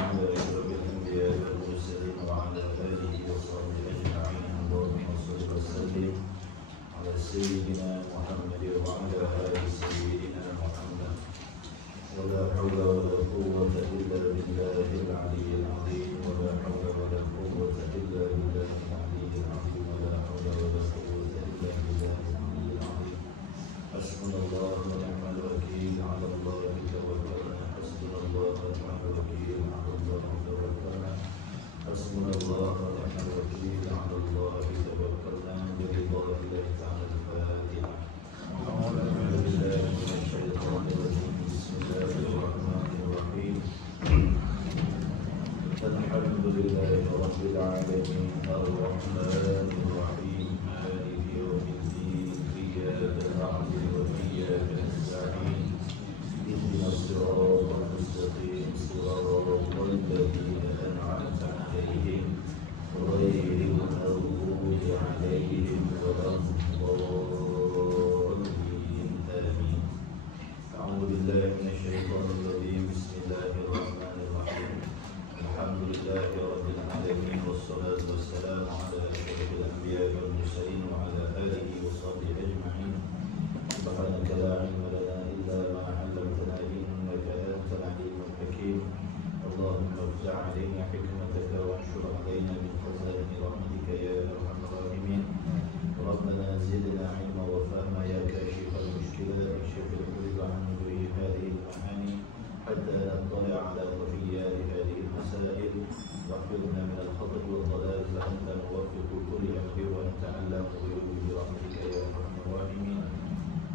على أشرف الأنبياء والمرسلين وعلى آله وصحبه أجمعين. اللهم صل وسلم على سيدنا محمد وعلى آل سيدنا محمد. ولا حول ولا قوة إلا بالله العلي العظيم. ولا حول ولا قوة إلا بالله العلي العظيم. ولا حول ولا قوة إلا بالله العلي العظيم. حسبنا الله ونعم الوكيل. على الله توكلنا. حسبنا الله ونعم الوكيل. على الله توكلنا. حسبنا الله ونعم الوكيل. على الله توكلنا. برضا الله تعالى. الفاتحة. أعوذ بالله من الشيطان الرجيم. بسم الله الرحمن الرحيم. الحمد لله رب العالمين الرحمن الرحيم مالك يوم الدين إياك نعبد وإياك نستعين اهدنا الصراط المستقيم صراط الذين أنعمت عليهم غير المغضوب عليهم ولا الضالين آمين. أعوذ بالله من الشيطان الرجيم. بسم الله الرحمن الرحيم. الحمد لله رب العالمين والصلاة والسلام على أشرف الأنبياء والمرسلين وعلى آله وصحبه أجمعين. سبحانك لا علم لنا إلا ما علمتنا إنك أنت العليم الحكيم. اللهم افتح علينا حكمتك وانشر علينا من خزائن رحمتك يا أرحم الراحمين. ربنا زدنا علما وفهما يا كاشف المشكلات. اكشف القلوب عن نور هذه المعاني حتى نطلع على خفيات هذه المسائل. واحفظنا من الخطأ والضلال فأنت موفق كل أمر وأنت علام الغيوب برحمتك يا أرحم الراحمين.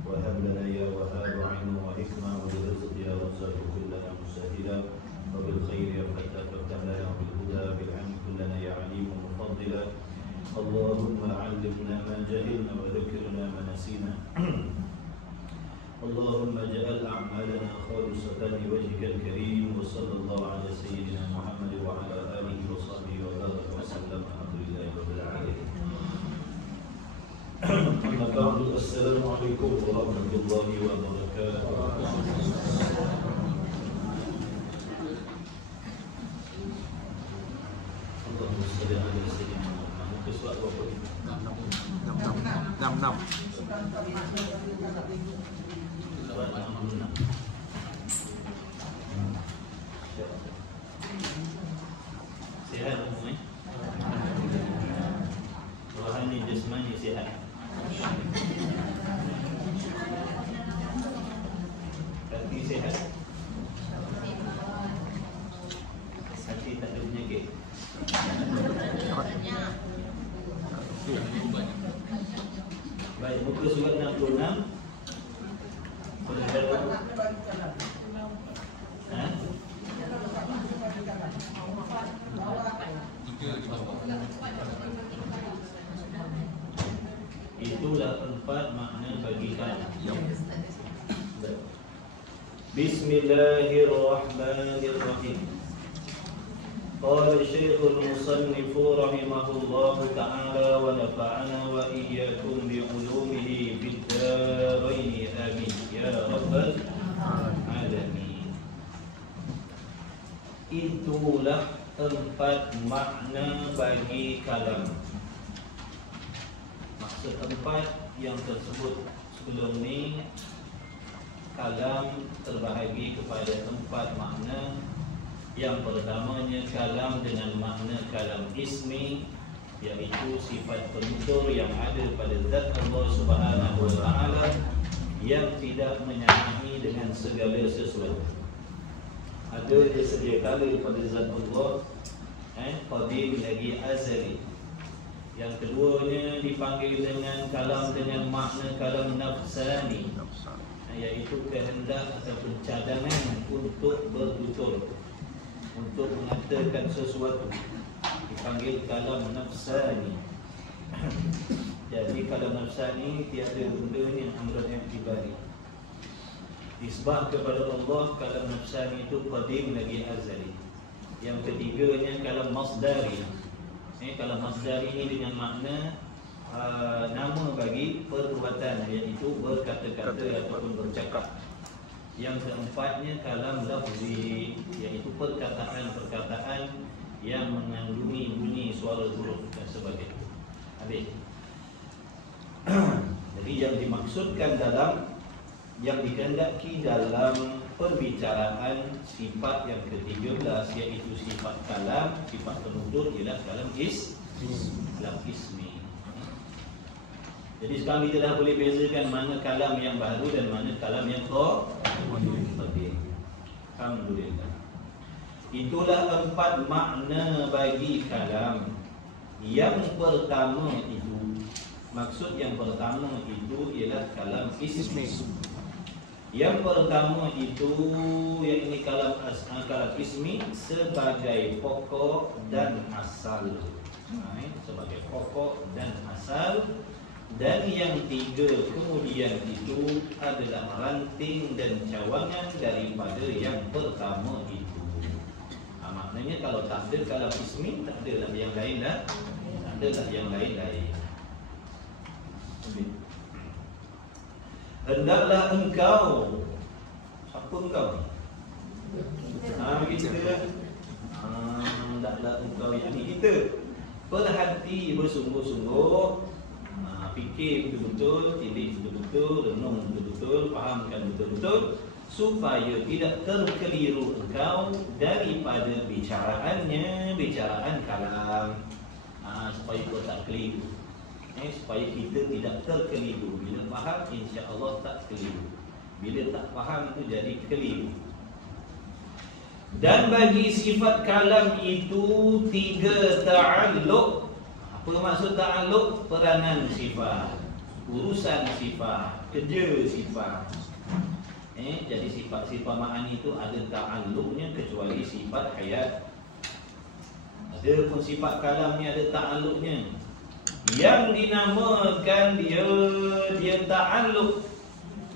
وهب لنا يا وهاب علما وحكمة وبالرزق يا رزاق كلنا مسهلا. وبالخير يا فتاة فافتح لنا وبالهدى بالعلم كلنا يا عليم مفضلا. اللهم علمنا ما جهلنا وذكرنا ما نسينا. اللهم اجعل أعمالنا خالصة لوجهك الكريم. وصلى الله على سيدنا محمد وعلى آله وصحبه وبارك وسلم. الحمد لله رب العالمين. أما بعد. السلام عليكم ورحمة الله وبركاته. اللهم صل على سيدنا محمد. Kesuat berapa ni? 6. Sihat semua ni? Rohani jasmani sihat. Hati sihat. Hati tak ada penyakit. Baik, muka surat 66. Itulah 4 makna bagi kalam. Bismillahirrahmanirrahim. Qala Syekhul Musannif rahimahullah ta'ala wa nafa'ana wa iyyakum bi 'ulumihi fid dharain amin ya rabbal alamin. Itulah 4 makna bagi kalam. Maksud 4 yang tersebut sebelum ni, kalam terbahagi kepada 4 makna. Yang pertamanya kalam dengan makna kalam ismi, iaitu sifat penutur yang ada pada zat Allah Subhanahu wa ta'ala yang tidak menyamai dengan segala sesuatu. Ada dia sedia kala pada zat Allah, qadim lagi azali. Yang keduanya dipanggil dengan kalam dengan makna kalam nafsani, iaitu kehendak ataupun cadangan untuk bertutur, untuk mengatakan sesuatu, dipanggil kalam nafsani. Jadi kalam nafsani tiada benda yang amrun i'tibari. Isbah kepada Allah kalam nafsani itu qadim lagi azali. Yang ketiganya kalam masdari. Kalam masdari ini dengan makna nama bagi perbuatan, iaitu berkata-kata ataupun bercakap. Yang keempatnya kalam lafzi, yaitu perkataan-perkataan yang mengandungi bunyi suara huruf dan sebagainya. Habis. Jadi yang dimaksudkan dalam, yang dikehendaki dalam perbicaraan sifat yang ke-13, yaitu sifat kalam, sifat penutur ialah kalam ismi. Jadi sekarang kita dah boleh bezakan mana kalam yang baru dan mana kalam yang qadim. Alhamdulillah. Itulah 4 makna bagi kalam. Yang pertama itu, maksud yang pertama itu ialah kalam ismi. Yang pertama itu, yang ini kalam ismi sebagai pokok dan asal. Sebagai pokok dan asal. Dan yang 3 kemudian itu adalah ranting dan cawangan daripada yang pertama itu. Maknanya kalau tak ada kalam ismi, tak adalah yang lain dah. Tak adalah yang lain-lain. Hendaklah engkau, siapa engkau? Begitu lah. Hendaklah engkau, yang ini kita perhati bersungguh-sungguh, fikir betul-betul, tilik betul-betul, renung betul-betul, fahamkan betul-betul, supaya tidak terkeliru engkau daripada bicaraan kalam. Supaya kau tak keliru, supaya kita tidak terkeliru. Bila faham, insya-Allah tak keliru. Bila tak faham itu jadi keliru. Dan bagi sifat kalam itu 3 ta'alluq. Apa maksud ta'alluq? Peranan sifat, urusan sifat, kerja sifat. Jadi sifat-sifat ma'ani itu ada ta'alluqnya kecuali sifat hayat. Ada pun sifat kalam ni ada ta'alluqnya. Yang dinamakan dia ta'alluq.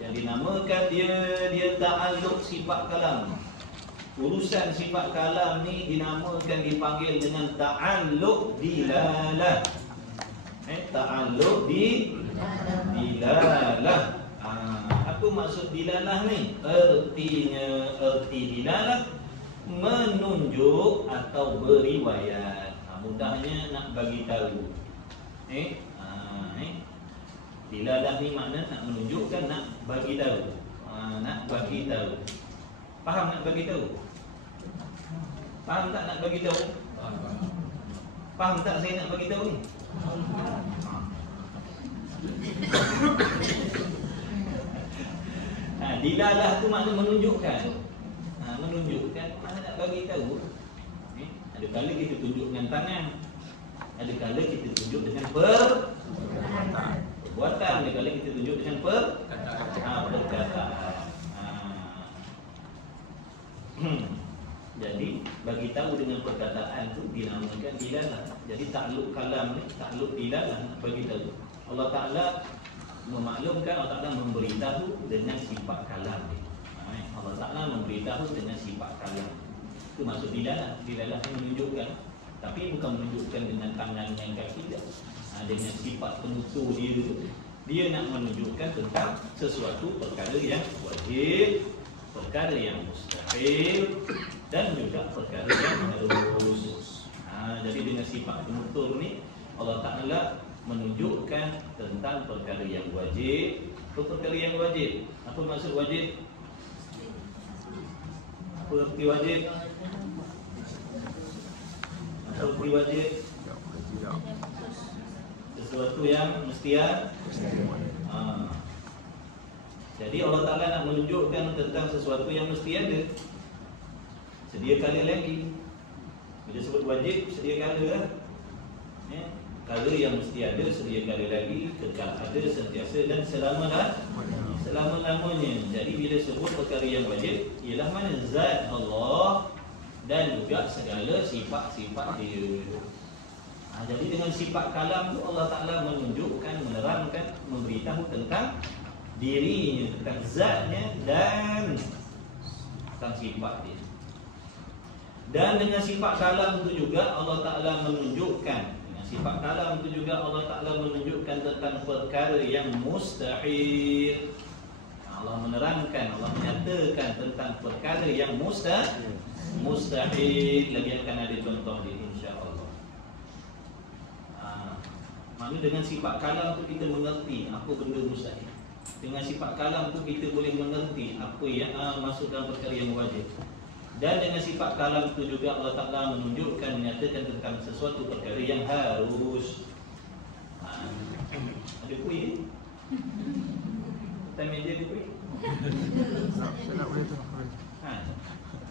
Yang dinamakan dia ta'alluq sifat kalam. Urusan sifat kalam ni dinamakan, dipanggil dengan ta'alluq dilalah. Ta'alluq dilalah. Apa maksud dilalah ni? Erti dilalah menunjuk atau beriwayat. Mudahnya nak bagi tahu. Dilalah ni makna nak menunjukkan, nak bagi tahu. Nak bagi tahu. Faham nak bagi tahu? Faham tak nak bagi tahu? Faham tak saya nak bagi tahu ni? Dilalah tu makna menunjukkan. Menunjukkan mana nak bagi tahu. Ada kala kita tunjuk dengan tangan, ada kala kita tunjuk dengan perbuatan, ada kala kita tunjuk dengan perkataan. Jadi bagi tahu dengan perkataan tu dinamakan dilalah. Jadi takluk kalam ni, takluk dilalah, bagi tahu. Allah Ta'ala memaklumkan, Allah Ta'ala memberitahu dengan sifat kalam ni. Allah Ta'ala memberitahu dengan sifat kalam. Itu maksud dilalah. Dilalah menunjukkan, tapi bukan menunjukkan dengan tangan dan kaki tak. Dengan sifat penutur dia tu, dia nak menunjukkan tentang sesuatu perkara yang wajib, perkara yang mustahil, dan juga perkara yang harus. Jadi dengan sifat penutur ni, Allah Ta'ala menunjukkan tentang perkara yang wajib. Perkara yang wajib, apa maksud wajib? Apa arti wajib? Apa arti wajib? Sesuatu yang mestian. Jadi Allah Ta'ala nak menunjukkan tentang sesuatu yang mesti ada. Sedia kala lagi. Bila sebut wajib, sedia kala lah. Kala yang mesti ada, sedia kala lagi, kekal ada, sentiasa dan selama-lamanya. Jadi bila sebut perkara yang wajib, ialah mana? Zat Allah dan juga segala sifat-sifat dia. Jadi dengan sifat kalam tu Allah Ta'ala menunjukkan, menerangkan, memberitahu tentang dirinya, tentang zatnya dan tentang sifat dia. Dan dengan sifat kalam itu juga Allah Ta'ala menunjukkan, dengan sifat kalam itu juga Allah Ta'ala menunjukkan tentang perkara yang mustahil. Allah menerangkan, Allah menyatakan tentang perkara yang mustahil. Lagi akan ada contoh dia, insya-Allah. Maksudnya dengan sifat kalam tu kita mengerti apa benda mustahil. Dengan sifat kalam tu kita boleh mengerti apa yang masuk dalam perkara yang wajib. Dan dengan sifat kalam tu juga Allah Ta'ala menunjukkan, menyatakan tentang sesuatu perkara yang harus. Ada kuih? Time meja ada kuih? Saya nak boleh tu.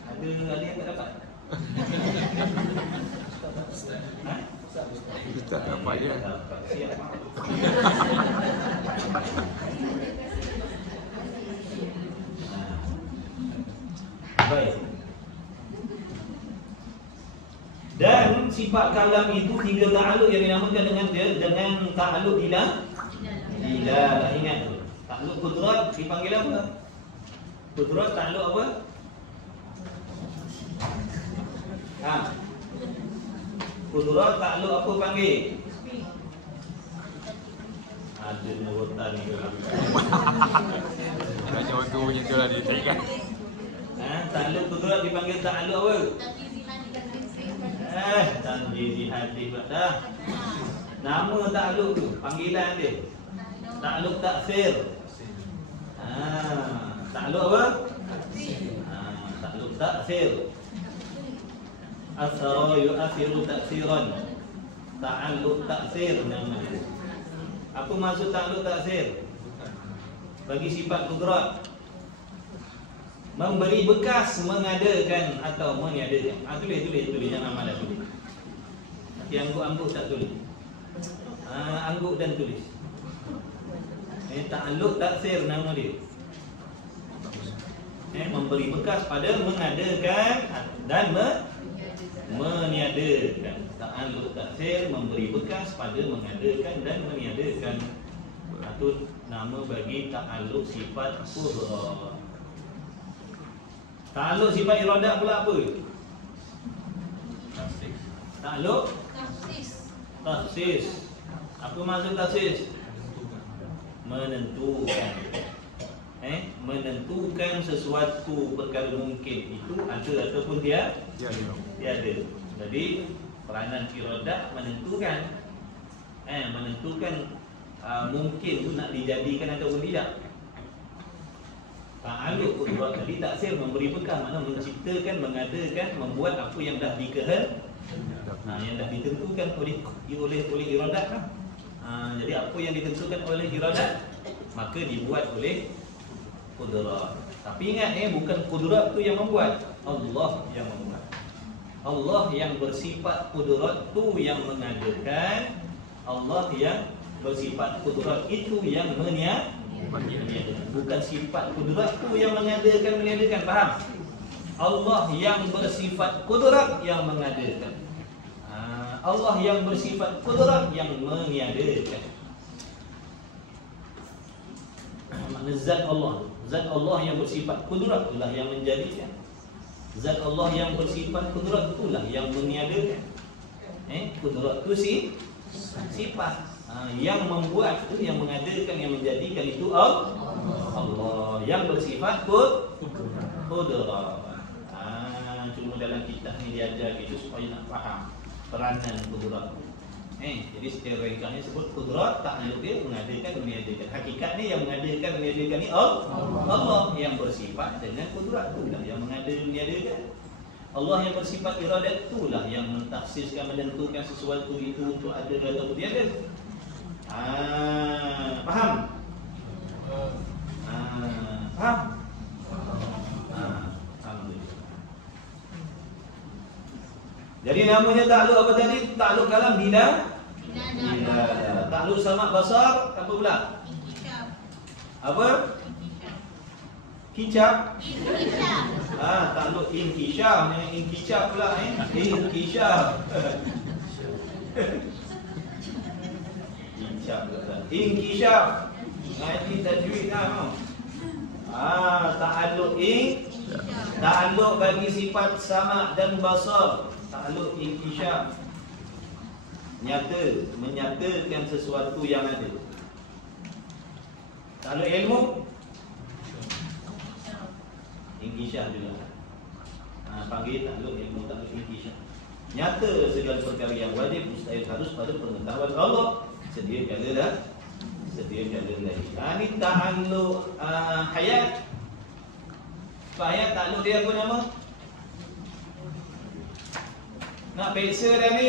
Ada yang tak dapat? Ustaz dapat je. Siap. Baik. Dan sifat kalam itu tiga ta'aluk yang dinamakan dengan ta'aluk ilah. Ingat tu. Ta'aluk qudrat dipanggil apa? Qudrat ta'aluk apa? Qudrat ta'aluk apa panggil? Ada nurutan ni ke? Dah jauh tu macam tu lah dia teringat. Ta'aluk qudrat dipanggil ta'aluk apa? Tanjizi hati pula dah. Nama ta'aluk tu, panggilan dia. Ta'aluk taksir. Ta'aluk apa? Ta'aluk taksir. Asara yu'asiru taksiran. Ta'aluk taksir nama dia. Apa maksud ta'aluk taksir? Bagi sifat qudrat, memberi bekas, mengadakan atau meniadakan. Tulis jangan malas tulis. Nanti angguk tak tulis. Angguk dan tulis. Ta'aluk taksir nama dia. Memberi bekas pada mengadakan dan meniadakan. Ta'aluk taksir, memberi bekas pada mengadakan dan meniadakan. Itu nama bagi ta'aluk sifat qudrat. Ta'aluk sifat iradah pula apa? Ta'aluk takhsis. Apa maksud takhsis? Menentukan. Menentukan sesuatu perkara mungkin itu ada ataupun tiada. Jadi peranan iradah menentukan. Menentukan mungkin itu nak dijadikan ataupun tidak. Ta'aluk qudrat tadi taksir, memberi bekas, makna menciptakan, mengadakan, membuat apa yang dah dikehendaki, yang dah ditentukan oleh iradat lah. Jadi apa yang ditentukan oleh iradat maka dibuat oleh qudrat. Tapi ingat bukan qudrat tu yang membuat, Allah yang membuat. Allah yang bersifat qudrat tu yang mengadakan, Allah yang bersifat qudrat itu yang meniadakan. Bukan sifat qudrat tu yang meniadakan, faham? Allah yang bersifat qudrat yang mengadakan. Allah yang bersifat qudrat yang meniadakan. Makna zat Allah yang bersifat qudrat itulah yang menjadikan. Zat Allah yang bersifat qudrat itulah yang meniadakan. Qudrat tu sifat. Yang membuat itu, yang mengadakan, yang menjadikan itu Allah yang bersifat qudrat. Cuma dalam kitab ni dia ajar gitu supaya nak faham peranan qudrat. Jadi secara ringkasnya sebut qudrat, ta'aluk dia mengadakan, meniadakan. Hakikat ni yang mengadakan, meniadakan ni Allah yang bersifat dengan qudrat itulah yang mengadakan, meniadakan. Allah yang bersifat iradat itulah yang mentaksiskan, menentukan sesuatu itu untuk ada atau tiada. Faham? Faham? Alhamdulillah. Jadi namanya ta'aluk apa tadi? Ta'aluk kalam bila? Ta'aluk sama basar apa pula? Apa? Kicap? Ta'aluk inkishaf. Inkishaf pula Inkishaf. Inkishaf. Ngaji tajwid lah. Ta'aluk ta'aluk bagi sifat sama dan basar. Ta'aluk inkishaf, menyatakan sesuatu yang ada. Ta'aluk ilmu Inkishaf juga. Panggil takluk ilmu takluk inkishaf. Nyata segala perkara yang wajib mustahil harus pada pengetahuan Allah sedia kala dah, sedia kala lagi. Ini ta'alluq hayat. Pak Hayat takluk dia apa nama? Nak peksa dah ni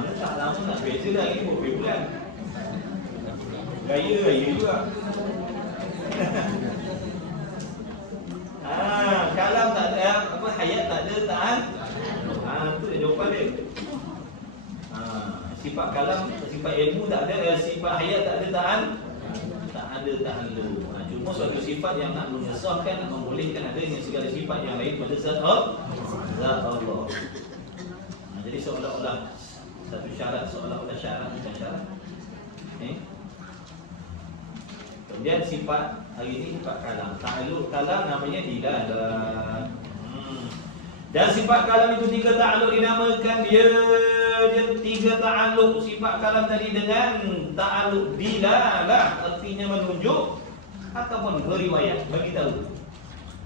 Dia tak lama nak peksa dah ni berapa bulan. Gaya juga. Kalam tak ada, apa hayat tak ada tahan. Tu dia jawapan dia. Sifat kalam, sifat ilmu tak ada, sifat hayat tak ada tahan. Tak ada tahan lu. Cuma suatu sifat yang nak mengesahkan, nak membolehkan adanya segala sifat yang lain pada zat Allah. Jadi seolah-olah satu syarat, seolah-olah syarat bukan syarat. Kemudian sifat hari ini sifat kalam. Ta'alluq kalam namanya dilalah. Dan sifat kalam itu 3 ta'alluq dinamakan dia 3 ta'alluq sifat kalam tadi dengan ta'alluq dilalah, artinya menunjuk ataupun beriwayat, bagi tahu.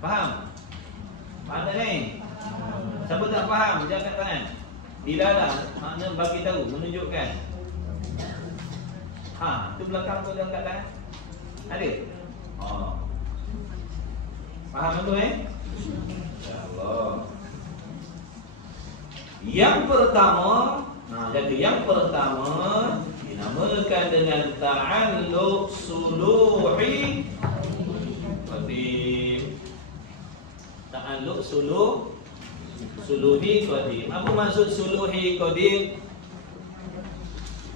Faham? Faham tak ni? Siapa tak faham jangan angkat tangan. Dilalah makna bagi tahu, menunjukkan. Tu belakang tu dia angkat tangan. Ada? Faham tu InsyaAllah. Yang pertama, jadi yang pertama dinamakan dengan ta'alluq suluhi qadim. Ta'alluq suluhi qadim. Apa maksud suluhi qadim?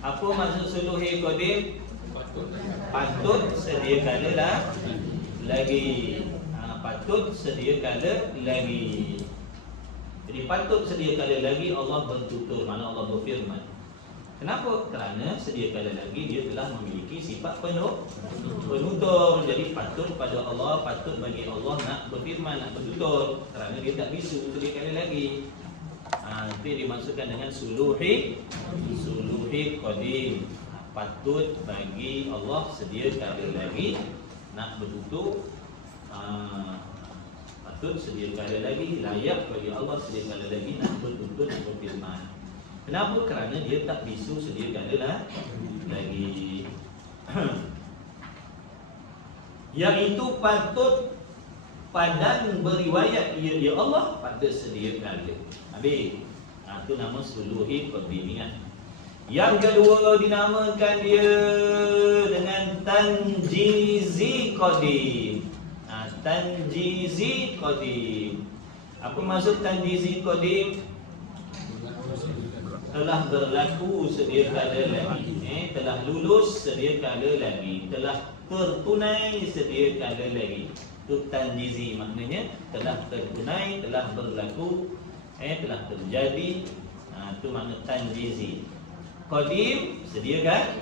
Apa maksud suluhi qadim? Patut sedia kala lah lagi. Patut sedia kala lagi. Jadi patut sedia kala lagi Allah bertutur, mana Allah berfirman. Kenapa? Kerana sedia kala lagi dia telah memiliki sifat penutur. Jadi patut pada Allah, patut bagi Allah nak berfirman, nak bertutur. Kerana dia tak bisu sedia kala lagi. Itu yang dimaksudkan dengan suluhi qadim. Patut bagi Allah sedia kala lagi nak bertutur. Patut sedia kala lagi, layak bagi Allah sedia kala lagi nak bertutur, nak berfirman. Kenapa? Kerana dia tak bisu sedia kala lagi. Iaitu patut padan beriwayat ya Allah pada sedia kala. Habis. Itu nama suluhi qadim. Yang kedua dinamakan dia dengan tanjizi qadim. Tanjizi qadim. Apa maksud tanjizi qadim? Telah berlaku sedia kala lagi, telah lulus sedia kala lagi, telah tertunai sedia kala lagi. Itu tanjizi, maknanya telah tertunai, telah berlaku, telah terjadi. Itu makna tanjizi. Qadim sedia kan?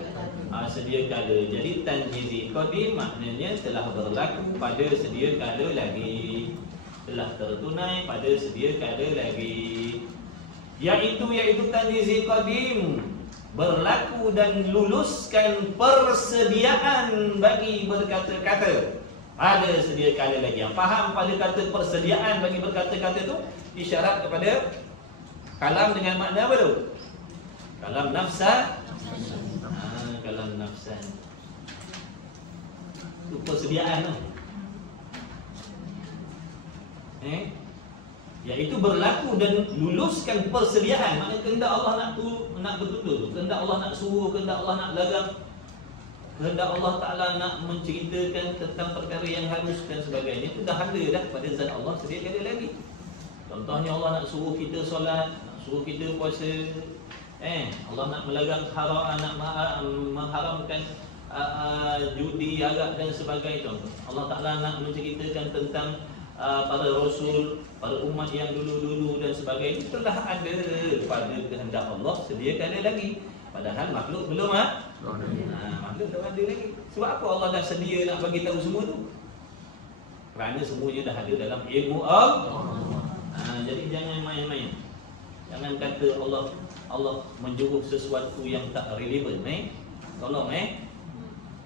Sedia kala. Jadi tanjizi qadim maknanya telah berlaku pada sedia kala lagi, telah tertunai pada sedia kala lagi. Iaitu tanjizi qadim, berlaku dan luluskan persediaan bagi berkata-kata pada sedia kala lagi. Yang faham pada kata persediaan bagi berkata-kata itu isyarat kepada kalam dengan makna apa tu? Kalam nafsan. Kalam nafsan itu persediaan tu. Iaitu berlaku dan luluskan persediaan. Maknanya kehendak Allah nak bertutur, kehendak Allah nak suruh, kehendak Allah nak larang, kehendak Allah Ta'ala nak menceritakan tentang perkara yang harus dan sebagainya. Itu dah ada dah pada zat Allah sedia kala lagi. Contohnya Allah nak suruh kita solat, nak suruh kita puasa, Allah nak melarang haram, nak mengharamkan judi, arak dan sebagainya. Allah Ta'ala nak menceritakan tentang para rasul, para umat yang dulu-dulu dan sebagainya. Itulah ada pada kehendak Allah sedia kala lagi. Padahal makhluk belum makhluk belum ada lagi. Sebab apa Allah dah sedia nak bagi tahu semua tu? Kerana semuanya dah ada dalam ilmu Allah. Jadi jangan main-main. Jangan kata Allah menyuruh sesuatu yang tak relevan. Tolong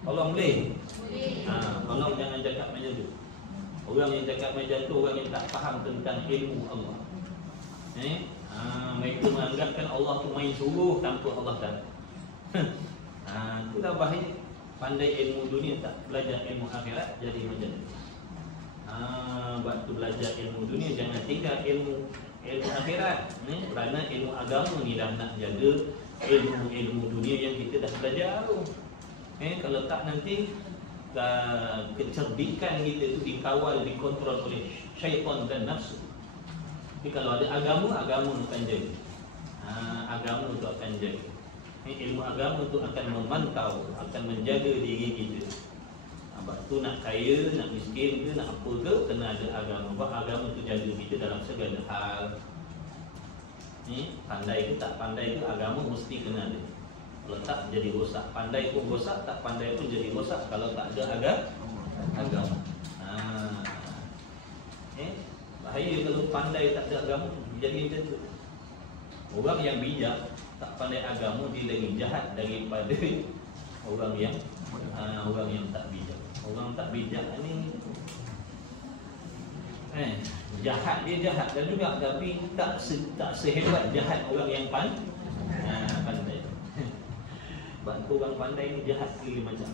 Tolong boleh? Tolong jangan cakap macam tu. Orang yang cakap macam tu orang yang tak faham tentang ilmu Allah. Mereka menganggapkan Allah tu main suruh tanpa Allah tahu. Itulah bahaya. Pandai ilmu dunia tak belajar ilmu akhirat jadi macam tu. Waktu belajar ilmu dunia jangan tinggal ilmu akhirat. Kerana ilmu agama ni dah nak jaga ilmu dunia yang kita dah belajar tu. Kalau tak nanti kecerdikan kita tu dikawal, dikontrol oleh syaitan dan nafsu. Tapi kalau ada agama tu akan jaga. Agama tu akan jaga. Ilmu agama tu akan memantau, akan menjaga diri kita. Sebab tu nak kaya, nak miskin ke, nak apa ke, kena ada agama. Sebab agama tu jaga kita dalam segala hal. Pandai ke tak pandai ke, agama mesti kena ada. Kalau tak jadi rosak. Pandai pun rosak, tak pandai pun jadi rosak kalau tak ada agama. Bahaya kalau pandai tak ada agama jadi macam tu. Orang yang bijak tak pandai agama dia lagi jahat daripada orang yang tak bijak. Orang tak bijak ni jahat, dia jahat dan juga tapi tak sehebat jahat orang yang pandai. Sebab orang pandai ni jahat kira macam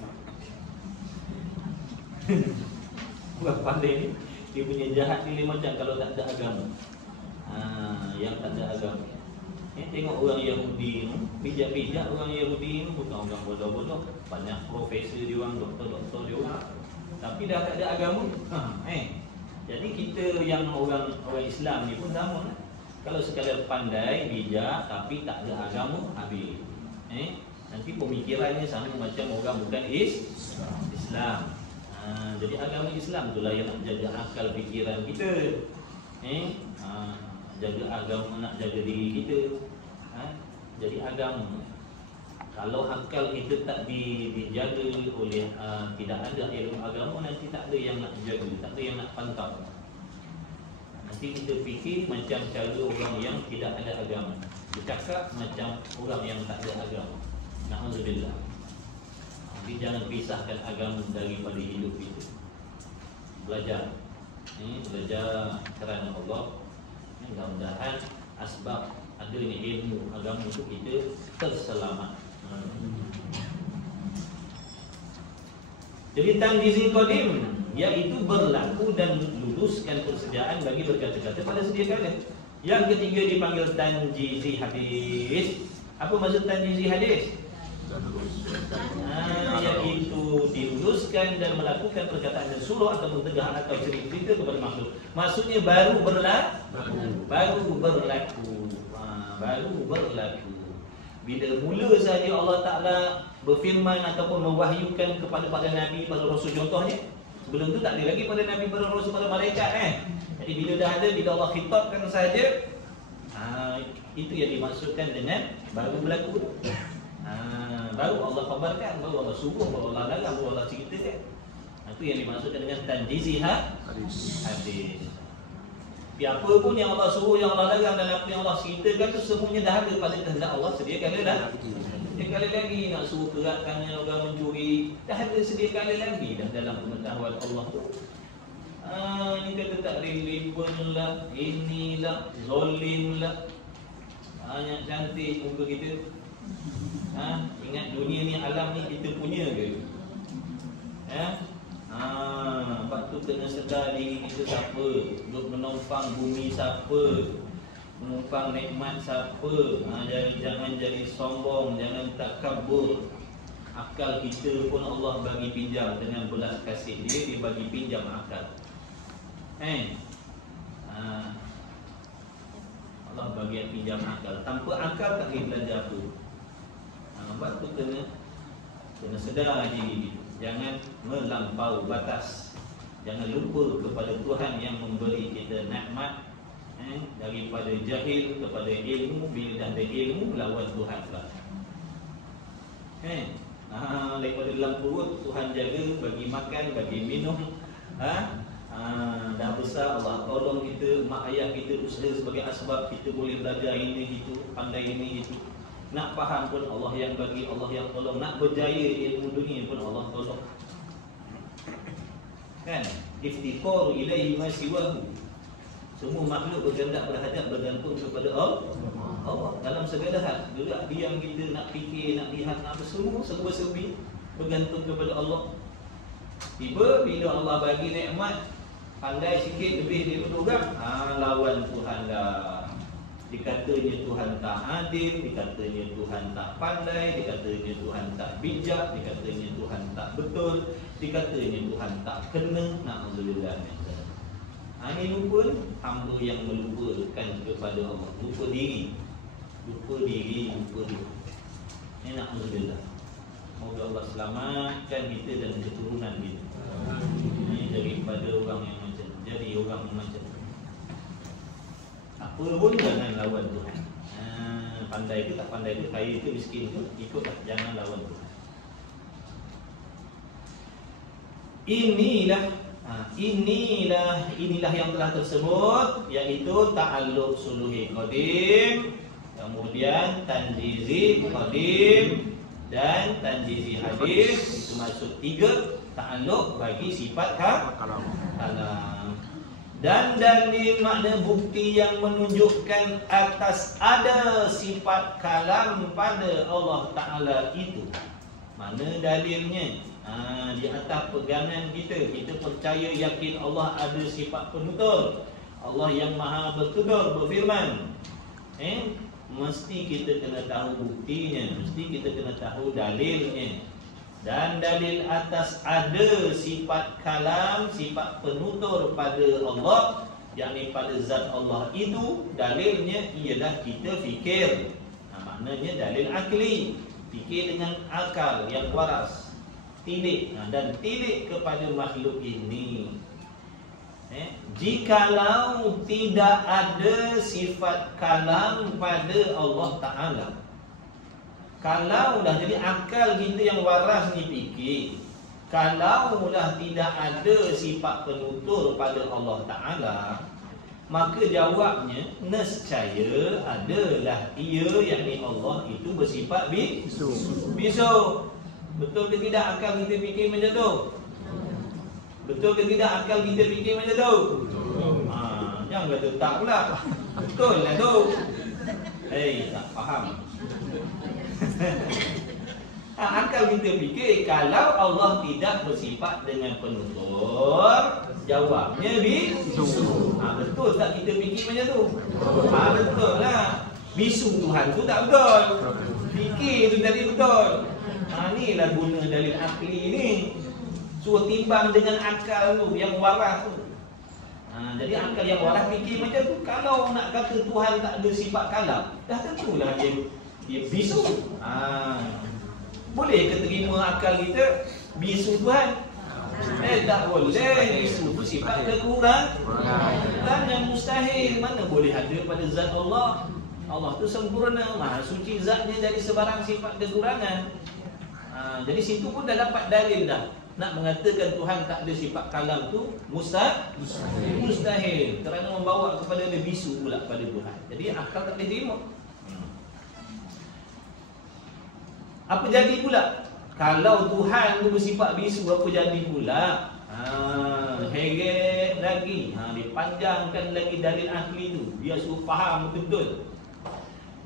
orang pandai ni dia punya jahat kira macam kalau tak ada agama. Yang tak ada agama. Tengok orang Yahudi, bijak-bijak orang Yahudi bukan orang bodoh-bodoh. Banyak profesor dia orang, doktor-doktor dia orang. Tapi dah tak ada agama. Jadi kita yang orang Islam ni pun sama lah. Kalau sekadar pandai, bijak tapi tak ada agama, habis. Nanti pemikirannya sama macam orang bukan Islam. Jadi agama Islam itulah yang nak jaga akal fikiran kita. Jaga agama, nak jaga diri kita. Jadi agama. Kalau akal kita tak dijaga oleh tidak ada ilmu agama, nanti tak ada yang nak jaga, tak ada yang nak pantau. Nanti kita fikir macam cara orang yang tidak ada agama, bercakap macam orang yang tak ada agama. Na'udzubillah. Jadi jangan pisahkan agama daripada hidup kita. Belajar. Belajar kerana Allah. Mudah-mudahan asbab adanya ilmu agama itu kita terselamat. Jadi tanjizil qadim, iaitu berlaku dan luluskan persediaan bagi berkata-kata pada sedia kala. Yang ketiga dipanggil tanjizi hadis. Apa maksud tanjizi hadis? Iaitu diluluskan dan melakukan perkataan dan surah atau mentegah atau cerita kepada makhluk. Maksudnya baru berlaku. Bila mula saja Allah Ta'ala berfirman ataupun mewahyukan kepada para Nabi, para Rasul contohnya. Sebelum tu tak ada lagi pada Nabi, para Rasul, para malaikat Jadi bila dah ada, bila Allah khitabkan saja, itu yang dimaksudkan dengan baru berlaku. Baru Allah khabarkan, baru Allah suruh, baru Allah larang, baru Allah ceritakan. Itu yang dimaksudkan dengan tanjizi hadis. Apa pun yang Allah suruh, yang Allah larang dan apa yang Allah ceritakan tu semuanya dah ada pada kehendak Allah sedia kala dah. Sedia kala lagi nak suruh keratkan orang mencuri, dah ada sedia kala lagi dah dalam pengetahuan Allah tu. Ini kata tak riba lah, inilah, zolim lah. Banyak cantik muka kita. Ingat dunia ni, alam ni kita punya ke? Sebab tu kena sedar diri kita siapa, duduk menumpang bumi siapa, menumpang nikmat siapa. Jangan jadi sombong, jangan takabur. Akal kita pun Allah bagi pinjam dengan belas kasih dia bagi pinjam akal. Allah bagi pinjam akal. Tanpa akal tak boleh belajar apa. Sebab tu kena sedar diri. Jangan melampau batas. Jangan lupa kepada Tuhan yang memberi kita nikmat. Daripada jahil kepada ilmu. Bila dah ada ilmu, lawan Tuhan lah. Daripada dalam perut Tuhan jaga, bagi makan, bagi minum. Dah besar Allah tolong kita, mak ayah kita usaha sebagai asbab kita boleh belajar ini itu, pandai ini itu. Nak faham pun Allah yang bagi, Allah yang tolong. Nak berjaya ilmu dunia pun Allah tolong. Kan? Iftiqaru ilaihi ma siwahu. Semua makhluk bergantung kepada Allah. Dalam segala hal. Gerak diam kita nak fikir, nak lihat, nak apa, semua serba-serbi bergantung kepada Allah. Tiba bila Allah bagi nikmat, pandai sikit lebih daripada orang, lawan Tuhan dah. Dikatanya Tuhan tak adil, dikatanya Tuhan tak pandai, dikatanya Tuhan tak bijak, dikatanya Tuhan tak betul, dikatanya Tuhan tak kena. Na'udzubillah. Ini pun hamba yang melupakan kepada Allah. Lupa diri. Ini na'udzubillah. Moga Allah selamatkan kita dan keturunan kita. Ini daripada orang yang macam, jadi orang macam apa pun jangan lawan Tuhan. Pandai ke tak pandai ke, kaya ke miskin ke, ikutlah, jangan lawan Tuhan. Inilah yang telah tersebut, iaitu ta'alluq suluhi qadim, kemudian tanjizi qadim dan tanjizi hadis. Itu maksud 3 ta'alluq bagi sifat kalam. Dan dalil makna bukti yang menunjukkan atas ada sifat kalam pada Allah Ta'ala itu. Mana dalilnya? Di atas pegangan kita. Kita percaya yakin Allah ada sifat penutur, Allah yang maha bertutur, berfirman. Mesti kita kena tahu buktinya, mesti kita kena tahu dalilnya. Dan dalil atas ada sifat kalam, sifat penutur pada Allah, yakni pada zat Allah itu, dalilnya ialah kita fikir. Maknanya dalil akli, fikir dengan akal yang waras, tilik, dan tilik kepada makhluk ini. Jikalau tidak ada sifat kalam pada Allah Ta'ala, kalau dah jadi akal kita yang waras ni fikir, kalau dah tidak ada sifat penutur pada Allah Ta'ala, maka jawabnya nescaya adalah ia, yakni Allah itu bersifat bisu. Betul ke tidak akal kita fikir macam tu? Betul ke tidak akal kita fikir macam tu? Jangan kata tak pula. Betul lah tu. Tak faham. Akal kita fikir kalau Allah tidak bersifat dengan penutur, jawabnya bisu. Betul tak kita fikir macam tu? Betul lah. Bisu Tuhan tu tak betul. Fikir tu tadi betul. Inilah guna dalil akli ni. Suruh timbang dengan akal tu yang waras tu. Jadi akal yang waras fikir macam tu. Kalau nak kata Tuhan tak ada sifat kalam, dah tentulah dia bisu. Boleh ke terima akal kita bisu Tuhan? Tak boleh. Bisu tu sifat kekurangan yang mustahil. Mana boleh ada pada zat Allah? Allah tu sempurna, maha suci zatnya dari sebarang sifat kekurangan. Jadi situ pun dah dapat dalil dah. Nak mengatakan Tuhan tak ada sifat kalam tu mustahil, kerana membawa kepada ada bisu pula pada Tuhan. Jadi akal tak boleh terima. Apa jadi pula? Kalau Tuhan tu bersifat bisu, apa jadi pula? Heret lagi. Dipanjangkan lagi dalil ahli tu. Dia suruh faham betul-betul.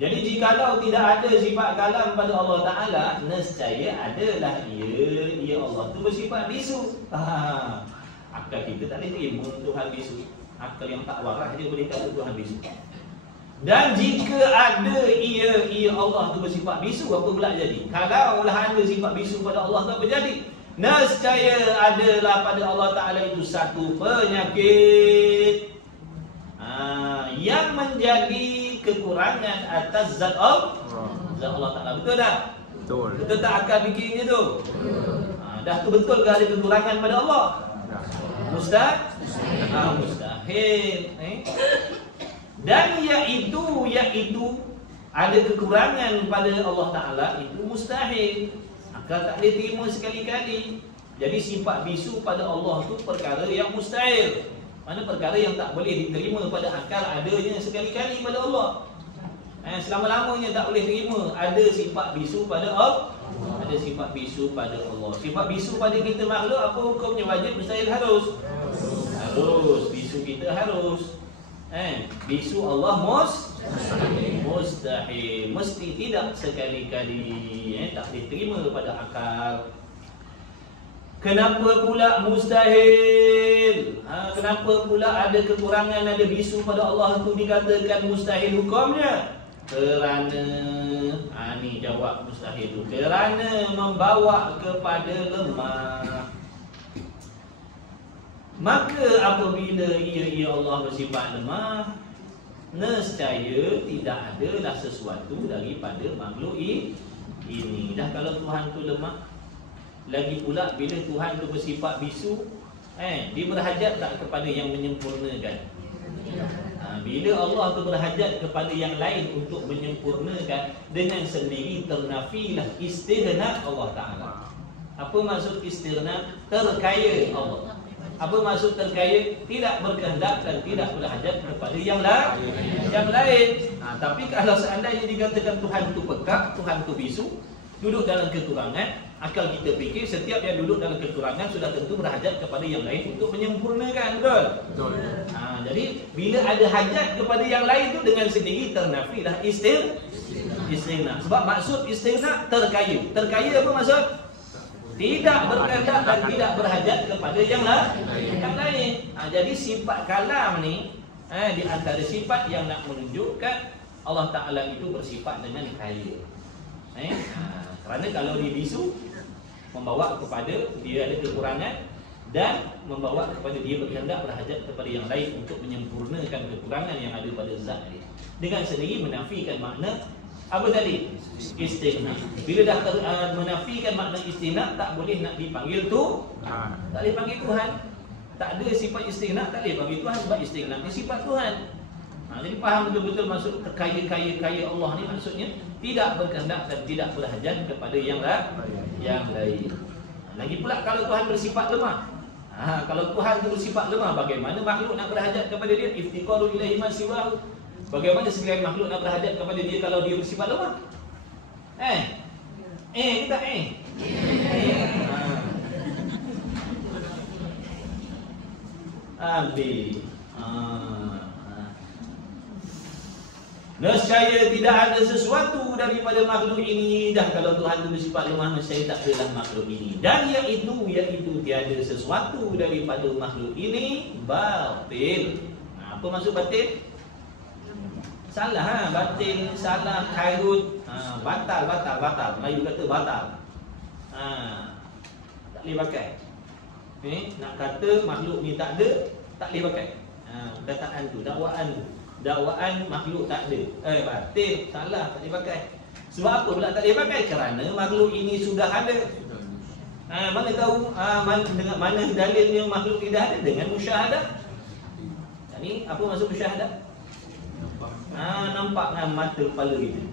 Jadi jikalau tidak ada sifat kalam pada Allah Ta'ala, nescaya adalah ia Allah tu bersifat bisu. Akal kita tak boleh terima Tuhan bisu. Akal yang tak waras dia boleh kata Tuhan bisu. Dan jika ada ia Allah tu bersifat bisu, apa pula jadi? Kalaulah ada sifat bisu pada Allah tu, apa jadi? Nescaya adalah pada Allah Ta'ala itu satu penyakit yang menjadi kekurangan atas zat Allah Ta'ala. Betul tak? Betul tak akal fikirnya tu? Dah tu betul ke ada kekurangan pada Allah? Mustahil. Dan iaitu ada kekurangan pada Allah Ta'ala itu mustahil. Akal tak boleh terima sekali-kali. Jadi sifat bisu pada Allah tu perkara yang mustahil. Mana perkara yang tak boleh diterima pada akal adanya sekali-kali pada Allah. Selama-lamanya tak boleh terima ada sifat bisu pada Allah. Ada sifat bisu pada Allah. Sifat bisu pada kita makhluk apa hukumnya? Wajib, mustahil, harus? Harus. Bisu kita harus. Bisu Allah mustahil. Mesti tidak sekali-kali. Tak boleh terima pada akal. Kenapa pula mustahil? Kenapa pula ada kekurangan, ada bisu pada Allah itu dikatakan mustahil hukumnya? Kerana ni jawab mustahil itu kerana membawa kepada lemah. Maka apabila ia Allah bersifat lemah, nescaya tidak adalah sesuatu daripada makhluk ini. Dah kalau Tuhan tu lemah, lagi pula bila Tuhan tu bersifat bisu, dia berhajat tak kepada yang menyempurnakan? Bila Allah tu berhajat kepada yang lain untuk menyempurnakan, dengan sendiri ternafilah istighna Allah Ta'ala. Apa maksud istighna? Terkaya Allah. Apa maksud terkaya? Tidak berkehendak dan tidak berhajat kepada yang lain. Tapi kalau seandainya dikatakan Tuhan tu pekak, Tuhan tu bisu, duduk dalam kekurangan, akal kita fikir setiap yang duduk dalam kekurangan sudah tentu berhajat kepada yang lain untuk menyempurnakan, betul? Betul. Jadi bila ada hajat kepada yang lain tu, dengan sendiri ternafilah istighna. Sebab maksud istighna terkaya. Terkaya apa maksud? Tidak berkehendak dan tidak berhajat kepada yang lain. Jadi sifat kalam ni di antara sifat yang nak menunjukkan Allah Ta'ala itu bersifat dengan kaya. Kerana kalau dia bisu, membawa kepada dia ada kekurangan, dan membawa kepada dia berkehendak berhajat kepada yang lain untuk menyempurnakan kekurangan yang ada pada zat dia. Dengan sendiri menafikan makna apa tadi? Istighna. Bila dah menafikan makna istighna, tak boleh nak dipanggil tu, tak boleh panggil Tuhan. Tak ada sifat istighna, tak boleh panggil Tuhan, sebab istighna ni sifat Tuhan. Jadi faham betul-betul maksud kaya Allah ni, maksudnya tidak berkehendak dan tidak berhajat kepada yang lain. Lagi pula kalau Tuhan bersifat lemah. Kalau Tuhan itu bersifat lemah, bagaimana makhluk nak berhajat kepada dia? Iftiqaru ilaihi ma siwahu. Bagaimana sekalian makhluk nak berhajat kepada dia kalau dia bersifat lemah? Kita nescaya tidak ada sesuatu daripada makhluk ini. Dah kalau Tuhan itu bersifat lemah, nescaya tak adalah makhluk ini. Dan iaitu tiada sesuatu daripada makhluk ini batil. Apa maksud batil? Salah, batil, salah, kairut, batal. Melayu kata batal. Tak boleh pakai. Nak kata makhluk ni tak ada, tak boleh pakai. Kataan tu, dakwaan makhluk tak ada, batil, salah, tak boleh pakai. Sebab apa pula tak boleh pakai? Kerana makhluk ini sudah ada. Mana tahu dengan mana dalilnya makhluk tidak ada? Dengan musyahadah. Ini apa maksud musyahadah? Nampak dengan mata kepala kita.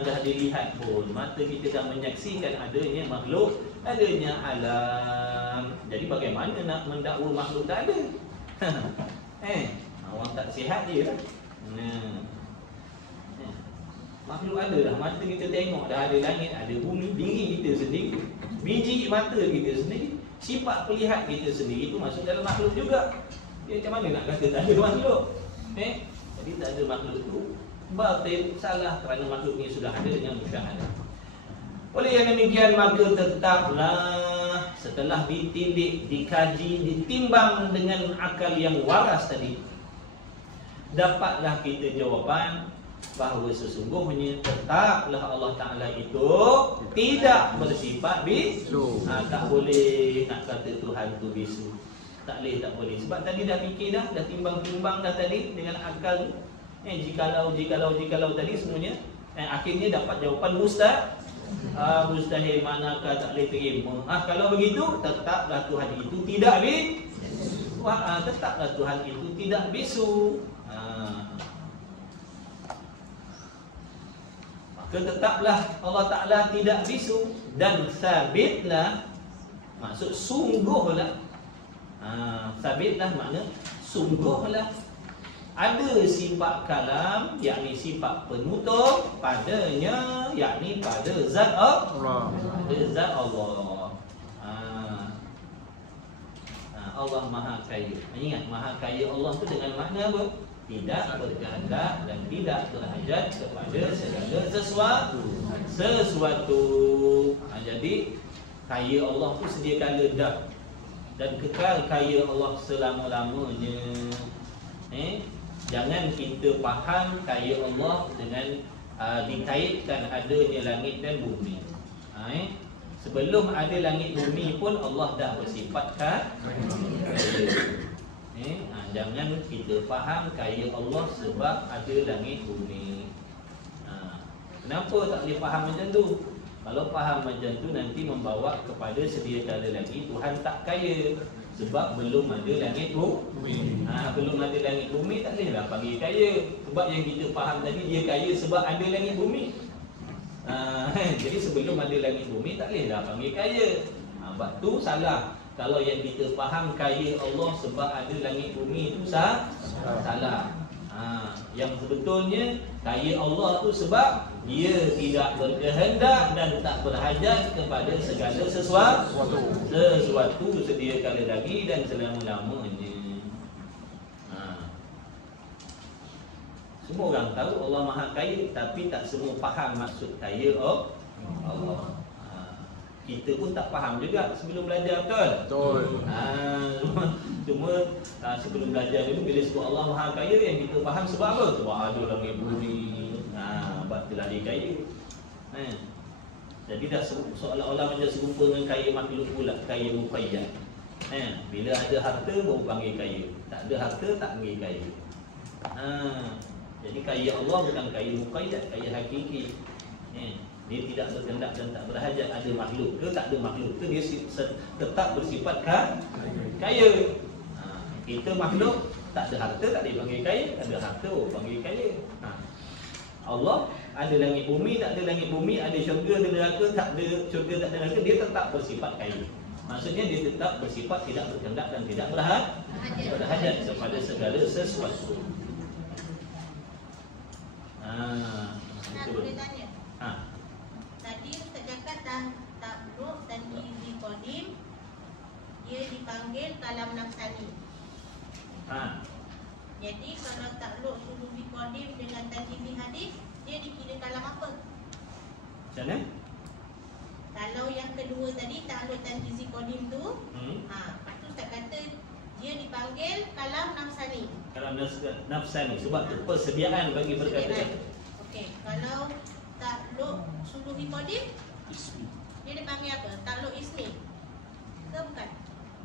Dah dilihat pun, mata kita dah menyaksikan adanya makhluk, adanya alam. Jadi bagaimana nak mendakwa makhluk tak ada? Orang tak sihat je lah. Makhluk ada dah, mata kita tengok dah ada langit, ada bumi, diri kita sendiri, biji mata kita sendiri, sifat pelihat kita sendiri itu masuk dalam makhluk juga. Macam mana nak kata tak ada makhluk? Jadi tak ada makhluk tu batil, salah, kerana makhluk ni sudah ada dengan musyahadah. Oleh yang demikian, maka tetaplah setelah ditindik, dikaji, ditimbang dengan akal yang waras tadi, dapatlah kita jawapan bahawa sesungguhnya tetaplah Allah Ta'ala itu tidak bersifat bisu. Tak boleh nak kata Tuhan tu bisu. Tak boleh. Sebab tadi dah fikir dah timbang-timbang dah tadi dengan akal. Jikalau tadi semuanya, akhirnya dapat jawapan mustahil, manakah tak boleh terima. Kalau begitu, tetaplah Tuhan itu tidak bisu. Tetaplah Tuhan itu tidak bisu. Maka tetaplah Allah Ta'ala tidak bisu dan sabitlah, maksud sungguhlah. Sabitlah makna sungguhlah Ada sifat kalam, yakni sifat penutur padanya, yakni pada zat Allah. Pada zat Allah. Allah Maha Kaya. Ingat, Maha Kaya Allah tu dengan makna apa? Tidak berkehendak dan tidak berhajat kepada segala sesuatu. Jadi kaya Allah tu sedia kala dah dan kekal kaya Allah selama-lamanya. Jangan kita faham kaya Allah dengan dikaitkan adanya langit dan bumi. Sebelum ada langit bumi pun Allah dah bersifat kaya. Jangan kita faham kaya Allah sebab ada langit bumi. Kenapa tak boleh faham macam tu? Kalau faham macam tu nanti membawa kepada sedia kala lagi Tuhan tak kaya. Sebab belum ada langit bumi. Belum ada langit bumi tak boleh lah panggil kaya. Sebab yang kita faham tadi dia kaya sebab ada langit bumi. Jadi sebelum ada langit bumi tak boleh dah panggil kaya. Sebab tu salah. Kalau yang kita faham kaya Allah sebab ada langit bumi itu salah. Yang sebetulnya kaya Allah tu sebab dia tidak berkehendak dan tak berhajat kepada segala sesuatu sedia kala lagi dan selama-lamanya. Semua orang tahu Allah Maha Kaya, tapi tak semua faham maksud kaya Allah. Kita pun tak faham juga sebelum belajar, betul? Cuma sebelum belajar dulu bila sebut Allah Maha Kaya, yang kita faham sebab apa? Sebab ada langit bumi. Sebab itulah dia kaya. Jadi dah seolah-olah macam serupa dengan kaya makhluk pula, kaya muqayyad. Bila ada harta baru panggil kaya. Tak ada harta tak panggil kaya. Jadi kaya Allah bukan kaya muqayyad, kaya hakiki. Dia tidak berkehendak dan tak berhajat. Ada makhluk ke tak ada makhluk ke, dia tetap bersifat kaya. Kita makhluk tak ada harta tak dipanggil kaya, ada harta panggil kaya. Allah ada langit bumi tak ada langit bumi, ada syurga ada neraka tak ada syurga tak ada neraka, dia tetap bersifat kaya. Maksudnya dia tetap bersifat tidak berkehendak dan tidak berhajat kepada segala sesuatu. Boleh tanya? Tadi Ustaz cakap takluk dan Tanjizi Qadim dia dipanggil kalam nafsani. Jadi kalau takluk Sulubi Qadim dengan Tanjizi Hadis, dia dikira kalam apa? Macam mana? Kalau yang kedua tadi takluk Tanjizi Qadim tu, lepas tu Ustaz kata dia dipanggil kalam nafsani. Kalam nafsani sebab tu persediaan bagi berkata. Okey, kalau takluk Sulubi Qadim dia dipanggil apa? Takluk ismi ke bukan?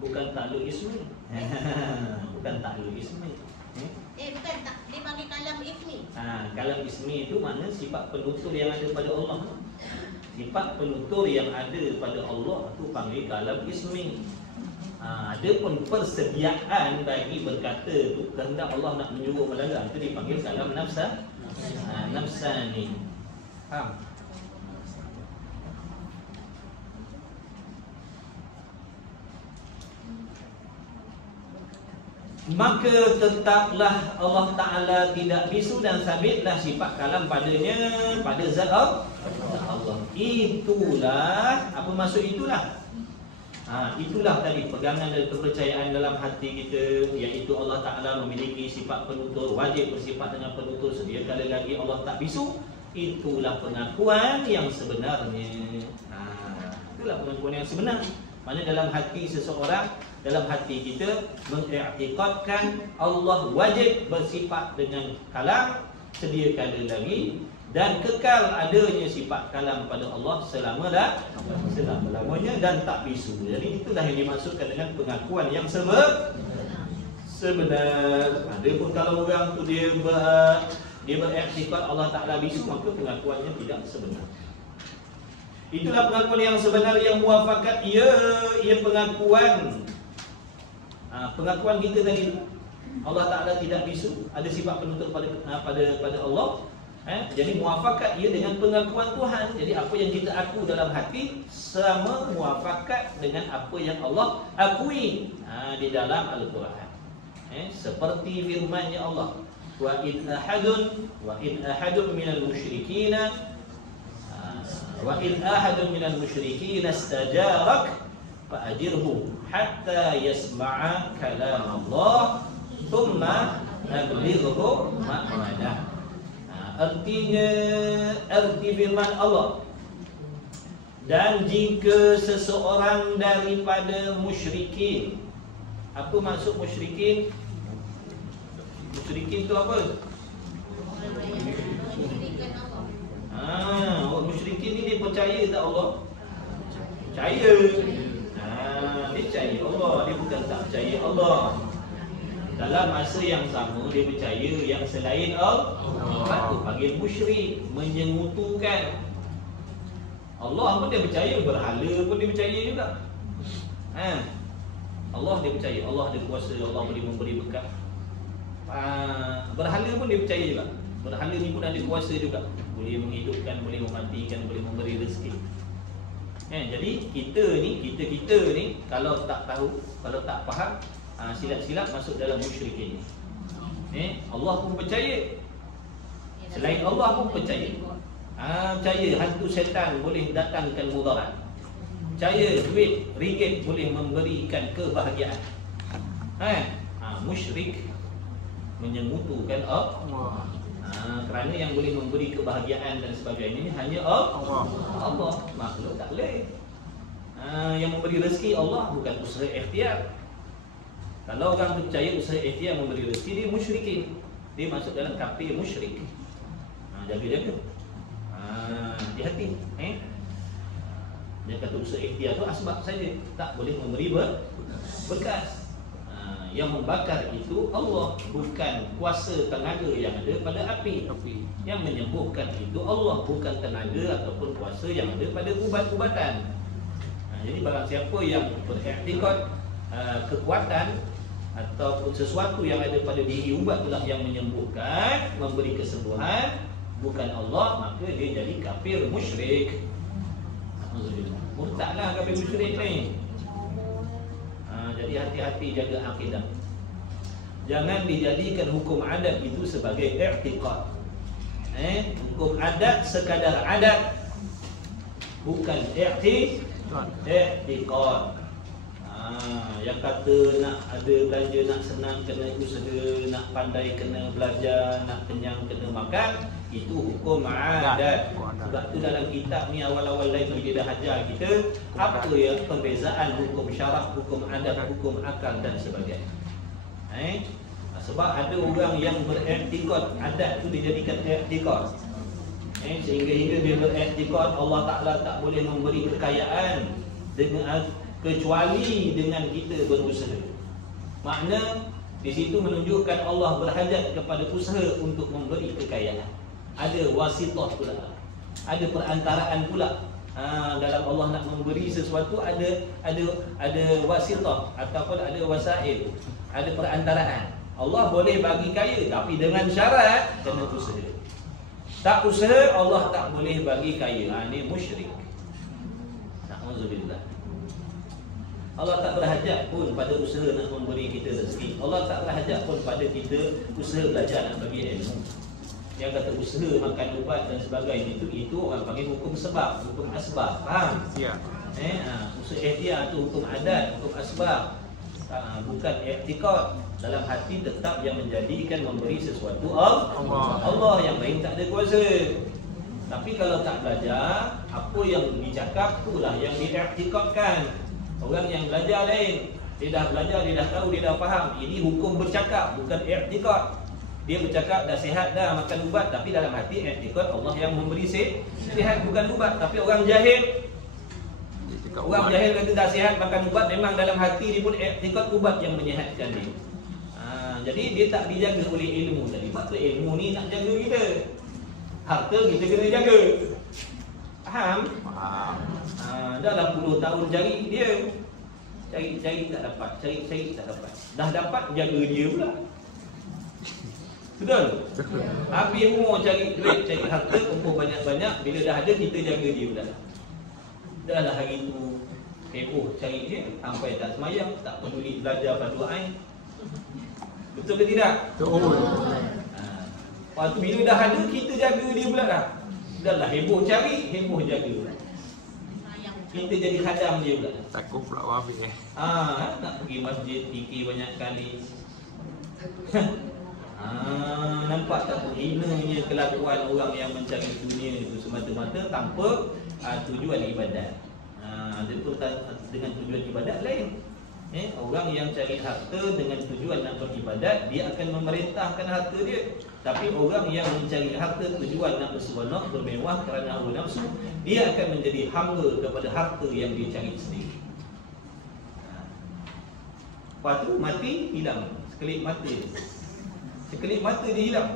Bukan takluk ismi. Bukan takluk ismi. Bukan tak, dia panggil kalam ismi. Kalam ismi itu makna sifat penutur yang ada pada Allah. Sifat penutur yang ada pada Allah itu panggil kalam ismi. Ada pun persediaan bagi berkata tu, kehendak Allah nak menyuruh melanggar, itu dipanggil kalam nafsani. Faham? Maka tetaplah Allah Ta'ala tidak bisu dan sabitlah sifat kalam padanya, pada zat Allah. Itulah, apa maksud itulah? Itulah tadi pegangan dan kepercayaan dalam hati kita, iaitu Allah Ta'ala memiliki sifat penutur, wajib bersifat dengan penutur, sedia kala lagi Allah tak bisu. Itulah pengakuan yang sebenarnya. Itulah pengakuan yang sebenar. Maksudnya dalam hati seseorang, dalam hati kita mengiktikadkan Allah wajib bersifat dengan kalam sedia kala lagi dan kekal adanya sifat kalam pada Allah selama-lamanya dan tak bisu. Jadi itulah yang dimaksudkan dengan pengakuan yang sebenar. Adapun kalau orang tu dia beriktikad Allah Ta'ala bisu, maka pengakuannya tidak sebenar. Itulah pengakuan yang sebenar yang muafakat. Ia pengakuan. Pengakuan kita tadi, Allah Ta'ala tidak bisu, ada sifat penutur pada Allah. Jadi muafakat ia dengan pengakuan Tuhan. Jadi apa yang kita aku dalam hati sama muafakat dengan apa yang Allah akui di dalam Al-Quran. Seperti firman-Nya Allah, wa in ahadun minal musyrikina wa in ahadun minal musyrikina istajarak fa'ajirhu hatta yasma'a kalam Allah thumma ablighu ma'madah. Artinya, arti firman Allah, dan jika seseorang daripada musyrikin. Apa maksud musyrikin? Musyrikin tu apa? Orang musyrikin ni dia percaya tak Allah? Percaya. Dia percaya Allah, dia bukan tak percaya Allah. Dalam masa yang sama dia percaya yang selain Allah. Itu panggil musyrik, menyengutukan. Allah pun dia percaya, berhala pun dia percaya juga. Allah dia percaya, Allah ada kuasa, Allah boleh memberi berkat. Berhala pun dia percaya juga. Berhala ni pun ada kuasa juga, boleh menghidupkan, boleh mematikan, boleh memberi rezeki. Jadi kita ni kalau tak tahu, kalau tak faham, silap-silap masuk dalam musyrikin. Allah pun percaya, selain Allah pun percaya. Percaya hantu syaitan boleh datangkan mudarat. Percaya duit ringgit boleh memberikan kebahagiaan. Musyrik menyengutukan Allah. Kerana yang boleh memberi kebahagiaan dan sebagainya ini hanya Allah. Makhluk tak boleh. Yang memberi rezeki Allah, bukan usaha ikhtiar. Kalau orang percaya usaha ikhtiar memberi rezeki, dia musyrikin. Dia masuk dalam kafir musyrik. Jaga-jaga. Hati-hati. Dia kata usaha ikhtiar tu asbab saja, tak boleh memberi bekas. Yang membakar itu Allah, bukan kuasa tenaga yang ada pada api. Yang menyembuhkan itu Allah, bukan tenaga ataupun kuasa yang ada pada ubat-ubatan. Jadi barang siapa yang beriktikad kekuatan ataupun sesuatu yang ada pada diri ubat itulah yang menyembuhkan, memberi kesembuhan, bukan Allah, maka dia jadi kafir musyrik. Murtadlah kafir musyrik ni. Jadi hati-hati jaga akidah. Jangan dijadikan hukum adat itu sebagai i'tiqad. Hukum adat sekadar adat, bukan i'tiqad. Yang kata nak ada belanja, nak senang kena usaha, nak pandai kena belajar, nak kenyang kena makan, itu hukum adat. Sebab tu dalam kitab ni awal-awal lagi dia dah ajar kita apa ya perbezaan hukum syarak, hukum adat, hukum akal dan sebagainya. Sebab ada orang yang beriktikad adat tu dijadikan iktikad, sehingga dia beriktikad Allah Ta'ala tak boleh memberi kekayaan dengan kecuali dengan kita berusaha. Makna di situ menunjukkan Allah berhajat kepada usaha untuk memberi kekayaan. Ada wasitah pula, ada perantaraan pula. Dalam Allah nak memberi sesuatu ada wasitah ataupun ada wasail, ada perantaraan. Allah boleh bagi kaya tapi dengan syarat kena usaha. Tak usaha Allah tak boleh bagi kaya. Ini musyrik. Na'udzubillah. Allah tak berhajat pun pada usaha nak memberi kita rezeki. Allah tak berhajat pun pada kita usaha belajar nak bagi ilmu. Yang kata usaha makan ubat dan sebagainya itu orang panggil hukum sebab, hukum asbab. Faham? Ya. Usaha ikhtiar tu hukum adat, hukum asbab. Bukan i'tiqad. Dalam hati tetap yang menjadikan memberi sesuatu Allah yang lain tak ada kuasa. Tapi kalau tak belajar, apa yang dicakap itulah yang diiktikadkan. Orang yang belajar lain, dia dah belajar, dia dah tahu, dia dah faham. Ini hukum bercakap, bukan i'tikad. Dia bercakap dah sihat dah makan ubat, tapi dalam hati i'tikad Allah yang memberi sihat, bukan ubat. Tapi orang jahil, orang jahil kata dah sihat makan ubat, memang dalam hati dia pun i'tikad ubat yang menyihatkan dia. Jadi dia tak dijaga oleh ilmu tadi. Sebab tu ilmu ni nak jaga kita. Harta kita kena jaga. Faham? Dalam puluh tahun cari dia, cari tak dapat, cari tak dapat. Dah dapat jaga dia pula. Betul? Habis umur cari duit, cari harta, kumpul banyak-banyak. Bila dah ada kita jaga dia pula. Dah lah hari tu heboh cari dia, sampai tak semayang, tak peduli belajar fardu ain. Betul ke tidak? Betul. Lepas tu bila dah ada, kita jaga dia pula dah. Dah lah heboh cari, heboh jaga. Kita jadi khadam dia pula. Takut pula habis Nak pergi masjid, fikir banyak kali. Nampak tak hinanya kelakuan orang yang mencari dunia itu semata-mata tanpa tujuan ibadat. Dia pun dengan tujuan ibadat lain. Orang yang cari harta dengan tujuan nak beribadat, dia akan memerintahkan harta dia. Tapi orang yang mencari harta tujuan nak berseronok, bermewah kerana hawa nafsu, dia akan menjadi hamba kepada harta yang dia cari sendiri. Lepas tu mati, hilang sekelip mata. Sekelip mata dia hilang.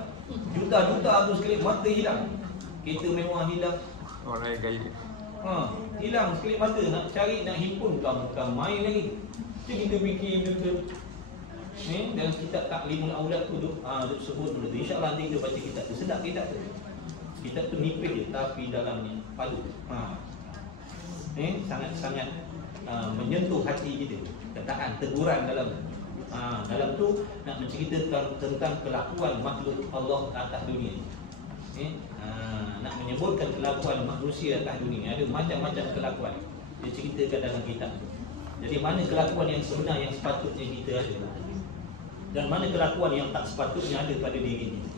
Juta-juta tu sekelip mata hilang. Kereta mewah hilang. orang yang gaya. Hilang sekelip mata. Nak cari, nak himpun, bukan main lagi. Jadi kita fikir betul. Dalam kitab Taklimul Aulad tu sebut dulu tu. InsyaAllah nanti kita baca kitab tu. Sedap kitab tu. Kitab tu nipis je, tapi dalamnya padu. Sangat-sangat menyentuh hati kita. Kataan, teguran dalam dalam tu nak menceritakan tentang kelakuan makhluk Allah atas dunia. Nak menyebutkan kelakuan manusia atas dunia. Ada macam-macam kelakuan dia ceritakan dalam kitab tu. Jadi mana kelakuan yang sebenar yang sepatutnya kita ada, dan mana kelakuan yang tak sepatutnya ada pada diri kita.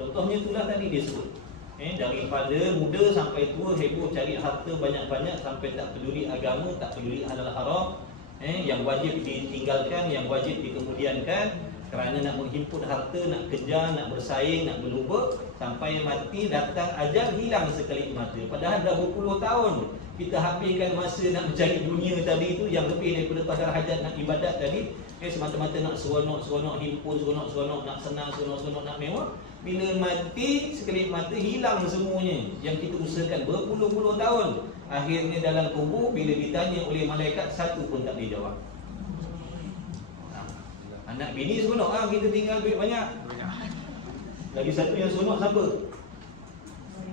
Contohnya itulah tadi dia sebut. Daripada muda sampai tua heboh cari harta banyak-banyak sampai tak peduli agama, tak peduli halal haram. Yang wajib ditinggalkan, yang wajib dikemudiankan kerana nak menghimpun harta, nak kejar, nak bersaing, nak berlumba, sampai mati datang ajal hilang sekelip mata. Padahal dah berpuluh tahun kita habiskan masa nak mencari dunia tadi itu yang lebih daripada pasal hajat nak ibadat tadi. Semata-mata nak seronok-seronok himpun, seronok-seronok nak senang, seronok-seronok nak mewah. Bila mati sekelip mata hilang semuanya yang kita usahakan berpuluh-puluh tahun. Akhirnya dalam kubur bila ditanya oleh malaikat, satu pun tak boleh jawab. Anak bini seronok, kita tinggal duit banyak. Lagi satu yang seronok siapa?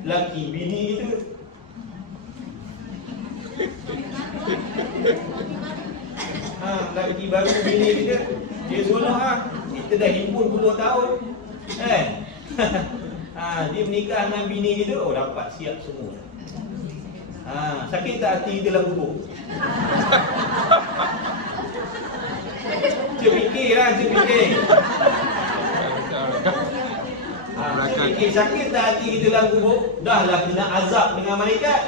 Laki bini kita. Laki baru bini kita, dia seronok kita dah himpun puluh tahun. Dia menikah dengan bini kita, dapat siap semua. Sakit tak hati kita dalam kubur? Fikir. Fikir, sakit tak hati kita dalam kubur? Dah lah kena azab dengan malaikat.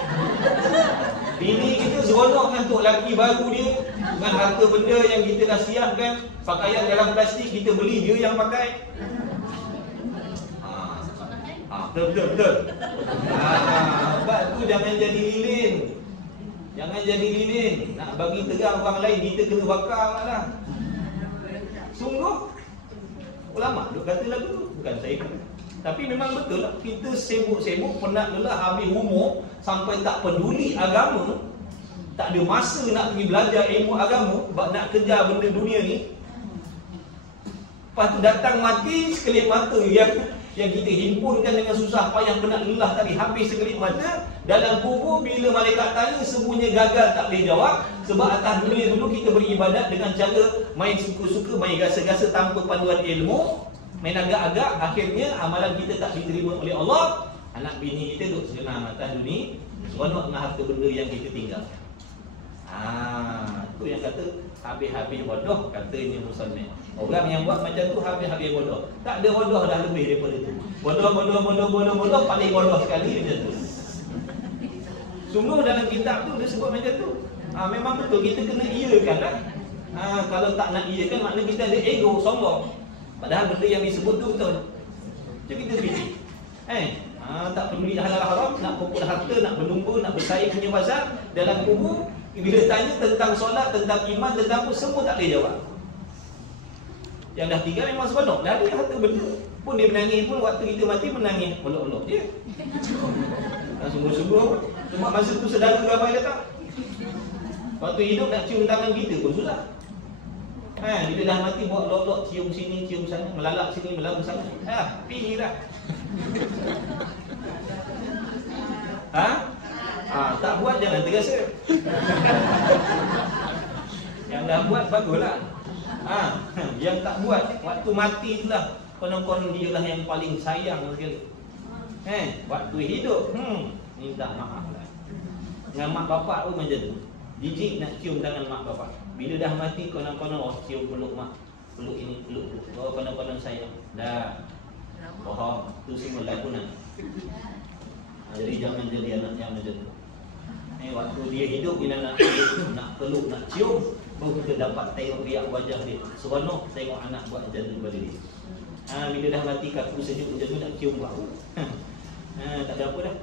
Bini kita seronok dengan tok laki baru dia, dengan harta benda yang kita dah siapkan. Pakaian dalam plastik kita beli, dia yang pakai. Betul. Sebab tu jangan jadi lilin. Nak bagi tegang orang lain, kita kena bakar lah. Sungguh ulama duk kata lagu tu, bukan saya kata. Tapi memang betul lah, kita sibuk-sibuk, penat lelah, habis umur, sampai tak peduli agama, tak ada masa nak pergi belajar ilmu agama, nak kejar benda dunia ni. Lepas tu datang mati sekelip mata yang kita himpunkan dengan susah payah, penat lelah tadi, habis sekelip mata. Dalam kubur bila malaikat tanya, semuanya gagal, tak boleh jawab. Sebab atas dunia dulu kita beribadat dengan cara main suka-suka, main gasa-gasa tanpa panduan ilmu, main agak-agak. Akhirnya amalan kita tak diterima oleh Allah. Anak bini kita duduk senang atas dunia, seronok dengan harta benda yang kita tinggalkan. Itu yang kata habis-habis bodoh, katanya Musannif. Orang yang buat macam tu habis-habis bodoh. Tak ada bodoh dah lebih daripada tu. Bodoh, paling bodoh sekali macam tu. Sungguh dalam kitab tu dia sebut macam tu. Memang betul kita kena iakan lah. Kalau tak nak iakan, maknanya kita ada ego, sombong. Padahal benda yang disebut tu betul. Jadi kita fikir. Tak peduli halal haram, nak kumpul harta, nak berlumba, nak bersaing punya pasal. Dalam kubur, bila tanya tentang solat, tentang iman, tentang apa, semua tak boleh jawab. Yang dah tinggal memang seronok. Dah ada harta benda pun dia menangis pun, waktu kita mati menangis olok-olok je. Sungguh-sungguh. Cuma masa tu saudara ramai datang. Waktu hidup nak cium tangan kita pun susah. Bila dah mati buat lolok, cium sini, cium sana, melalak sini, melalak sana. Pergi dah. Tak buat jangan terasa. Yang dah buat baguslah. Yang tak buat waktu mati itulah konon-konon dia lah yang paling sayang sekali. Waktu hidup minta maaf lah. Dengan mak bapak pun macam tu. Jijik nak cium tangan mak bapak. Bila dah mati konon-konon cium peluk mak, peluk ini, peluk tu. Konon-konon sayang. Dah bohong, tu semua lakonan. Jadi jangan jadi anak yang macam tu. Waktu dia hidup, bila nak peluk, nak cium, baru kita dapat tengok riak wajah dia. Seronok tengok anak buat macam tu pada dia. Bila dah mati kaku sejuk macam tu, nak cium baru. Tak ada apa dah.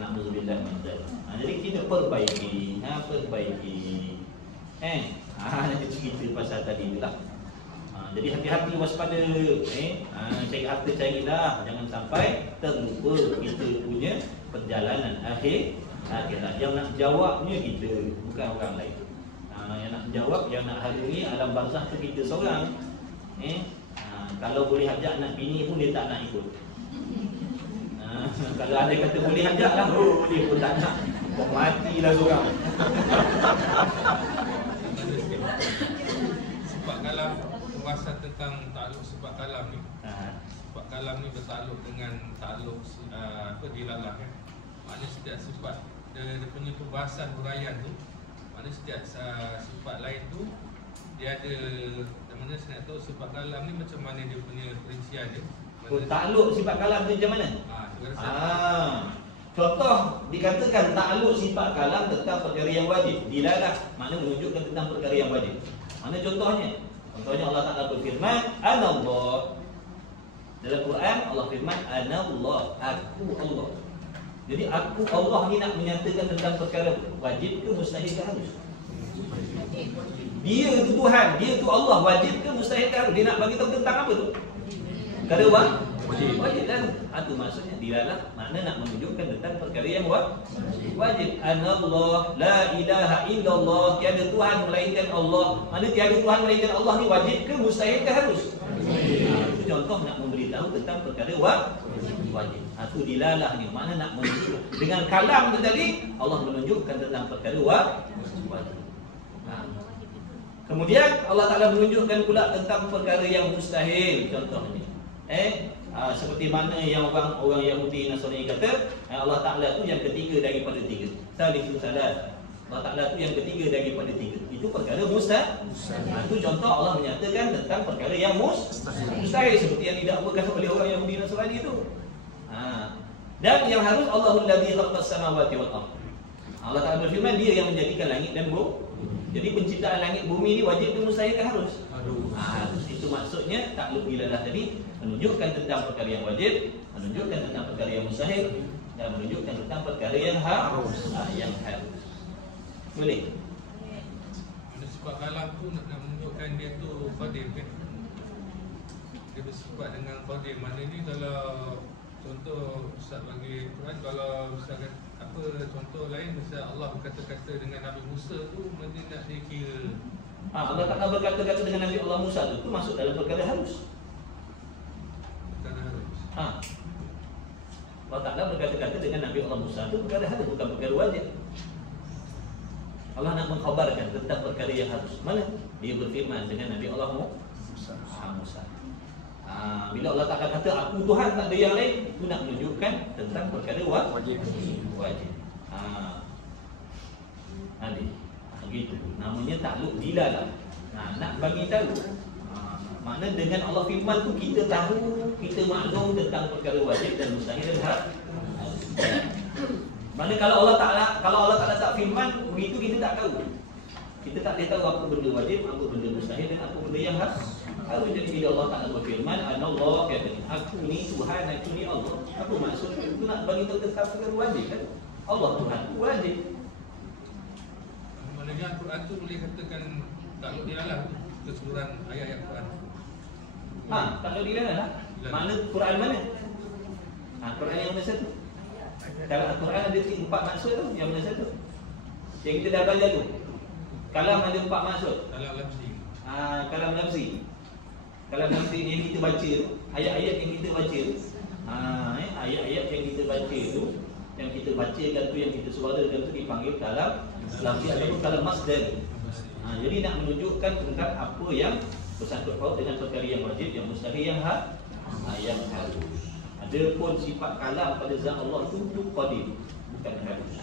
Na'udzubillah min dzalik. Jadi kita perbaiki, perbaiki. Nanti cerita pasal tadi tu lah. Jadi hati-hati, waspada. Cari harta, carilah. Jangan sampai terlupa kita punya perjalanan akhirat. Yang nak jawabnya kita, bukan orang lain. Yang nak jawab, yang nak harungi alam barzakh tu kita seorang. Kalau boleh ajak anak bini pun dia tak nak ikut. Kalau ada kata boleh ajak lah, dia pun tak nak. Kau matilah seorang. Sebab kalam puasa tentang takluk sebab kalam ni. Sebab kalam ni bertakluk dengan takluk dilalah kan. Maknanya setiap sifat dia punya perbahasan huraian tu, maknanya setiap sifat lain tu dia ada, mana saya nak tahu sifat kalam ni macam mana dia punya perincian dia. Takluk sifat kalam tu macam mana? Contoh dikatakan takluk sifat kalam tentang perkara yang wajib. Dilalah makna menunjukkan tentang perkara yang wajib. Mana contohnya? Contohnya Allah Ta'ala berfirman, Anallah. Dalam Quran Allah firman, Anallah, aku Allah. Jadi aku Allah ni nak menyatakan tentang perkara wajib ke mustahil ke harus? Dia tu Tuhan, dia tu Allah, wajib ke mustahil ke harus? Dia nak bagi tahu tentang apa tu? Perkara wajib kan? Itu maksudnya dilalah makna nak menunjukkan tentang perkara yang wajib. Anallah, la ilaha illallah, tiada Tuhan melainkan Allah. Mana tiada Tuhan melainkan Allah ni wajib ke mustahil ke harus? Itu contoh nak memberitahu tentang perkara wajib. Itu dilalah ni makna nak menunjukkan. Dengan kalam tu tadi Allah menunjukkan tentang perkara wajib. Kemudian Allah Ta'ala menunjukkan pula tentang perkara yang mustahil. Contohnya seperti mana yang orang Yahudi Nasrani kata, Allah Ta'ala tu yang ketiga daripada tiga. Salisu salat. Allah Ta'ala tu yang ketiga daripada tiga. Itu perkara mustahil. Itu contoh Allah menyatakan tentang perkara yang mustahil, seperti yang didakwakan oleh orang Yahudi Nasrani itu. Dan yang harus Allahul ladzi khalaqas samawati wal ardh. Allah Ta'ala berfirman, dia yang menjadikan langit dan bumi. Jadi penciptaan langit bumi ni wajib ke mustahil ke harus? Itu maksudnya takluk dilalah tadi menunjukkan tentang perkara yang wajib, menunjukkan tentang perkara yang mustahil, dan menunjukkan tentang perkara yang harus. Boleh? Sebab kalam tu nak menunjukkan dia tu qadim kan. Dia bersifat dengan qadim. Mana ni kalau contoh Ustaz bagi Quran, kalau Ustaz apa contoh lain, misal Allah berkata-kata dengan Nabi Musa tu, mesti nak dikira Allah Ta'ala berkata-kata dengan Nabi Allah Musa tu masuk dalam perkara harus. Allah Ta'ala berkata-kata dengan Nabi Allah Musa tu perkara harus, bukan perkara wajib. Allah nak mengkhabarkan tentang perkara yang harus. Mana? Dia berfirman dengan Nabi Allah Musa. Bila Allah Ta'ala kata aku Tuhan, tak ada yang lain, itu nak menunjukkan tentang perkara wajib. Begitu. Namanya takluk dilalah. Nak bagi tahu. Makna dengan Allah firman tu kita tahu, kita maklum tentang perkara wajib dan mustahil dan harus. Mana kalau Allah Ta'ala tak firman, begitu kita tak tahu. Kita tak boleh tahu apa benda wajib, apa benda mustahil dan apa benda yang harus. Jadi bila Allah Ta'ala berfirman, Anallah, katanya, aku ni Tuhan, aku ni Allah. Apa maksud itu? Nak bagi tahu tentang perkara wajib kan? Allah Tuhan itu wajib. Maknanya Al-Quran tu boleh katakan takluk dilalah keseluruhan ayat-ayat Quran. Takluk dilalah lah. Makna Quran mana? Quran yang mana satu? Kalau Al-Quran ada 4 maksud tu, yang mana satu? Yang kita dah belajar tu. Kalam ada 4 maksud. Kalam lafzi. Kalam lafzi. Kalam lafzi yang kita baca tu, ayat-ayat yang kita baca tu. Ayat-ayat yang kita baca tu, yang kita bacakan tu, yang kita suarakan tu dipanggil kalam lafzi ataupun kalam masdar. Jadi nak menunjukkan tentang apa yang bersangkut paut dengan perkara yang wajib, yang mustahil, yang harus. Adapun sifat kalam pada zat Allah itu qadim, bukan harus.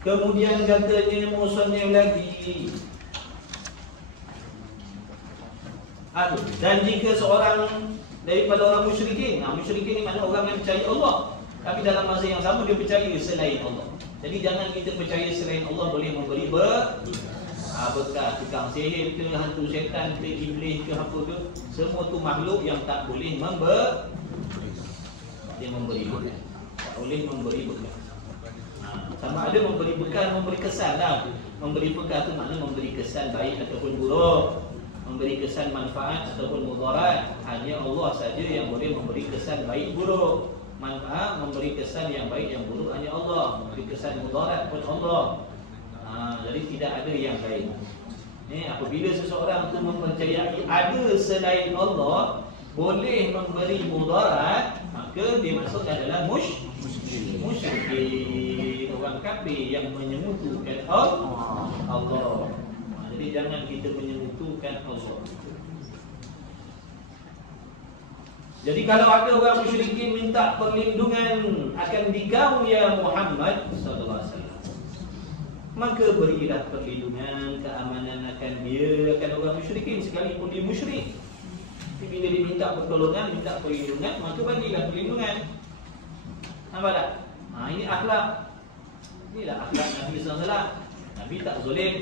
Kemudian katanya musannif lagi, dan jika seorang daripada orang musyrikin, musyrikin ni maknanya orang yang percaya Allah, tapi dalam masa yang sama dia percaya selain Allah. Jadi jangan kita percaya selain Allah boleh memberi berkah. Tukang sihir ke, hantu syaitan ke, iblis ke, apa ke, semua tu makhluk yang tak boleh memberi berkah. Tak boleh memberi berkah. Sama ada memberi berkah, memberi kesan lah. Memberi berkah tu maknanya memberi kesan baik ataupun buruk, memberi kesan manfaat ataupun mudarat. Hanya Allah saja yang boleh memberi kesan baik buruk. Manfaat, memberi kesan yang baik yang buruk hanya Allah. Memberi kesan mudarat pun Allah. Jadi tidak ada yang lain. Apabila seseorang itu mempercayai ada selain Allah boleh memberi mudarat, maka dia masuk adalah musyrik, orang kafir yang menyekutukan Allah. Jadi jangan kita menyekutukan Allah. Jadi kalau ada orang musyrikin minta perlindungan akan dikau ya Muhammad sallallahu alaihi wasallam, maka berilah perlindungan, keamanan akan dia, akan orang musyrikin sekalipun dia musyrik. Tapi bila dia minta pertolongan, minta perlindungan, maka bagilah perlindungan. Nampak tak? Ini akhlak. Inilah akhlak Nabi SAW. Nabi tak zalim.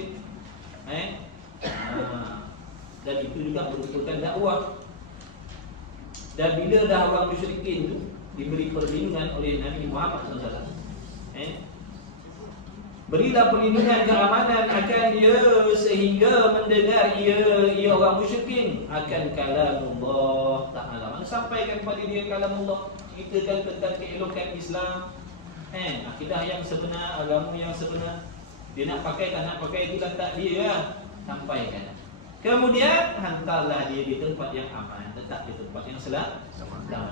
Dan itu juga merupakan dakwah. Dan bila dah orang musyrikin tu diberi perlindungan oleh Nabi Muhammad SAW, berilah perlindungan keamanan akan dia sehingga mendengar ia orang musyrikin akan kalamullah Ta'ala. Sampaikan kepada dia kalamullah, ceritakan tentang keelokan Islam, akidah yang sebenar, agama yang sebenar. Dia nak pakai tak nak pakai itu tak dia lah. Sampaikan. Kemudian hantarlah dia di tempat yang aman, tetap di tempat yang selamat.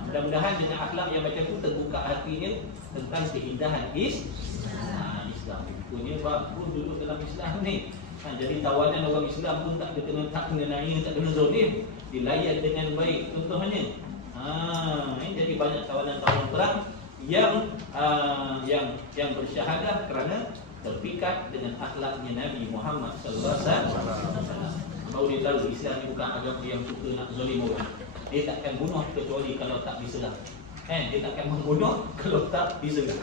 Mudah-mudahan dengan akhlak yang macam itu terbuka hatinya tentang keindahan Islam. Punya bagus duduk dalam Islam ni. Jadi tawanan orang Islam pun tak kena naik, tak kena zalim, dilayan dengan baik. Contohnya, ini jadi banyak tawanan-tawanan perang yang bersyahadah kerana terpikat dengan akhlaknya Nabi Muhammad sallallahu alaihi wasallam. Baru dia tahu Islam ni bukan agama yang suka nak zalim orang. Dia takkan bunuh kecuali kalau tak diserang. Dia takkan membunuh kalau tak diserang.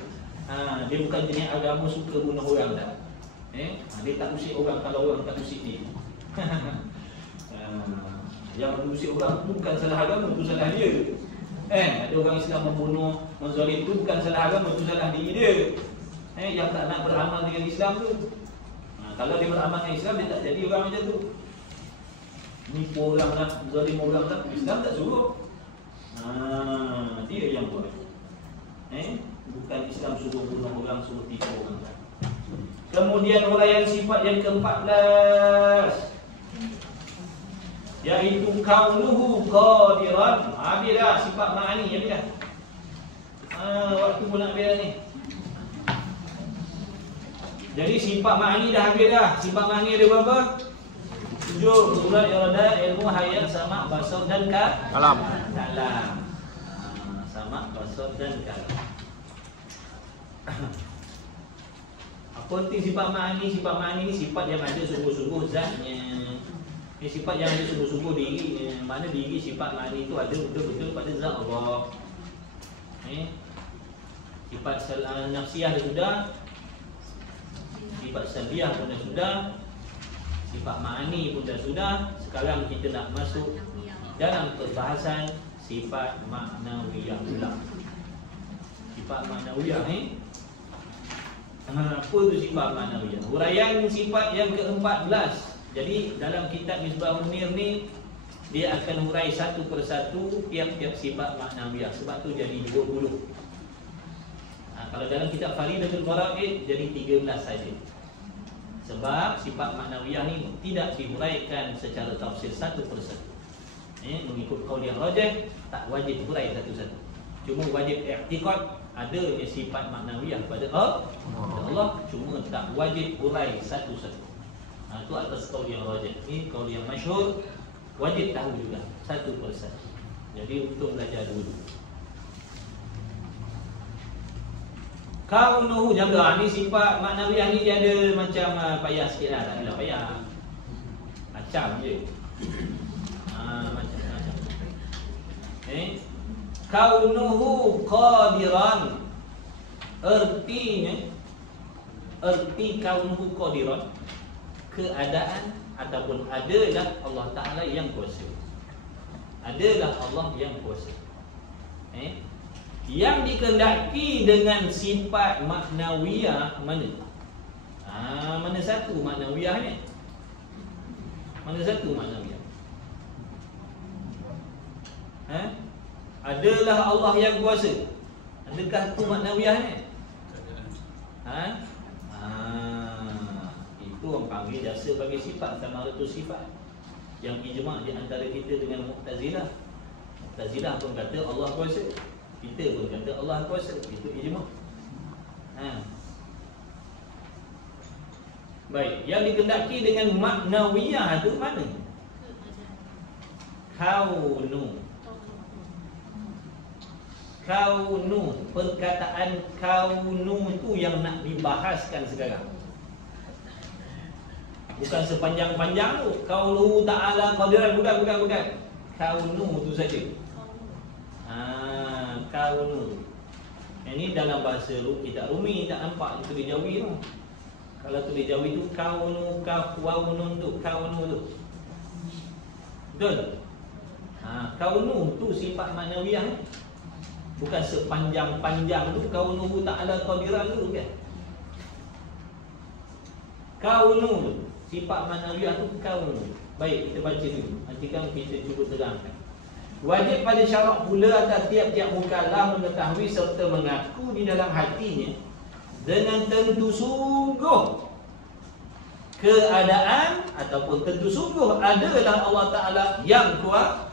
Dia bukan jenis agama suka bunuh orang dah. Dia tak usik orang kalau orang tak usik dia. Yang usik orang tu bukan salah agama, tu salah dia. Ada orang Islam membunuh, menzalim tu bukan salah agama, tu salah diri dia. Yang tak nak beramal dengan Islam tu. Kalau dia beramal dengan Islam, dia tak jadi orang macam tu. Nipu orang lah, zalim orang lah, Islam tak suruh. Dia yang buat. Bukan Islam suruh bunuh orang, suruh tipu orang. Kemudian uraian sifat yang ke-14, iaitu kaunuhu qadiran. Habis dah sifat ma'ani, habis dah. Waktu pun nak habis ni. Jadi sifat ma'ani dah habis dah. Sifat ma'ani ada berapa? 7. Surat irada, ilmu, hayat, sama, basar dan kalam. Sama, basar dan kalam. Apa arti sifat ma'ani? Sifat ma'ani ni sifat yang ada sungguh-sungguh zatnya. Ini sifat yang ada sungguh-sungguh dirinya. Mana diri sifat ma'ani itu ada betul-betul pada zat Allah. Sifat nafsiyah dah sudah, sifat salbiyah pun dah sudah, sifat ma'ani pun dah sudah. Sekarang kita nak masuk dalam perbahasan sifat maknawiyah pula. Sifat maknawiyah ni, apa tu sifat maknawiyah? Huraian sifat yang ke-14. Jadi dalam kitab Misbahun Munir ni, dia akan hurai satu persatu tiap-tiap sifat maknawiyah. Sebab tu jadi 20. Kalau dalam kitab Faridatul Faraid jadi 13 saja. Sebab sifat maknawiyah ni tidak dihuraikan secara tafsir satu persatu. Mengikut qaul yang rajih, tak wajib hurai satu-satu. Cuma wajib i'tiqad adanya sifat maknawiyah pada Allah, cuma tak wajib hurai satu-satu. Itu atas qaul yang rajih. Ini qaul yang masyhur, wajib tahu juga satu persatu. Jadi untuk belajar dulu. Kaunuhu jaga ni sifat maknawiyah ni dia ada macam payah sikit lah, tak adalah payah. Macam je. Macam. Kaunuhu qadiran. Erti kaunuhu qadiran, keadaan ataupun adalah Allah Ta'ala yang kuasa. Adalah Allah yang kuasa. Yang dikehendaki dengan sifat maknawiyah mana? Mana satu maknawiyah ni? Mana satu maknawiyah? Adalah Allah yang kuasa. Adakah tu maknawiyah ni? Itu orang panggil jasa bagi sifat samaratus sifat. Yang ijma' di antara kita dengan Mu'tazilah. Mu'tazilah pun kata Allah kuasa, kita pun kata Allah kuasa. Itu ijma'. Baik, yang dikehendaki dengan maknawiyah tu mana? Kaunu, perkataan kaunu tu yang nak dibahaskan sekarang. Bukan sepanjang-panjang tu. Qauluhu ta'ala qadiran, bukan. Kaunu tu saja. Kaunu. Ini dalam bahasa kita Rumi tak nampak tulis Jawi tu. Kalau tulis Jawi tu kaunu, kawaunun tu, kaunu tu. Betul? Kaunu tu sifat maknawiyah. Bukan sepanjang-panjang tu kaunuhu ta'ala qadiran tu, bukan. Kaunu sifat maknawiyah tu kaunu. Baik, kita baca dulu. Nanti kan kita cuba terangkan. Wajib pada syarak pula atas tiap-tiap mukallaf mengetahui serta mengaku di dalam hatinya dengan tentu sungguh keadaan ataupun tentu sungguh adalah Allah Ta'ala yang kuat.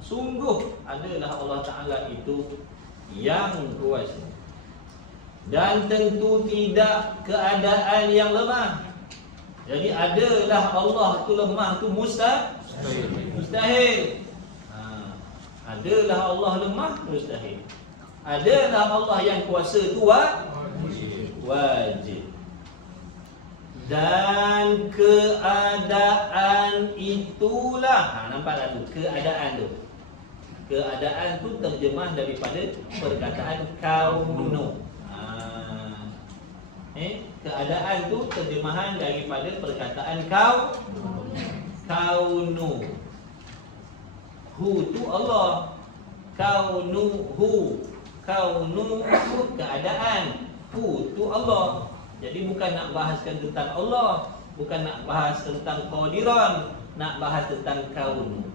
Sungguh adalah Allah Ta'ala itu yang kuasa. Dan tentu tidak keadaan yang lemah. Jadi adalah Allah tu lemah tu mustahil. Adalah Allah lemah mustahil. Adalah Allah yang kuasa tu wajib. Dan keadaan itulah, nampak tak tu? Keadaan tu terjemah daripada perkataan kaunu. Keadaan tu terjemahan daripada perkataan kaunu. Hu tu Allah. Kaunuhu keadaan. Hu tu Allah. Jadi bukan nak bahaskan tentang Allah, bukan nak bahas tentang qadiran, nak bahas tentang kaunu.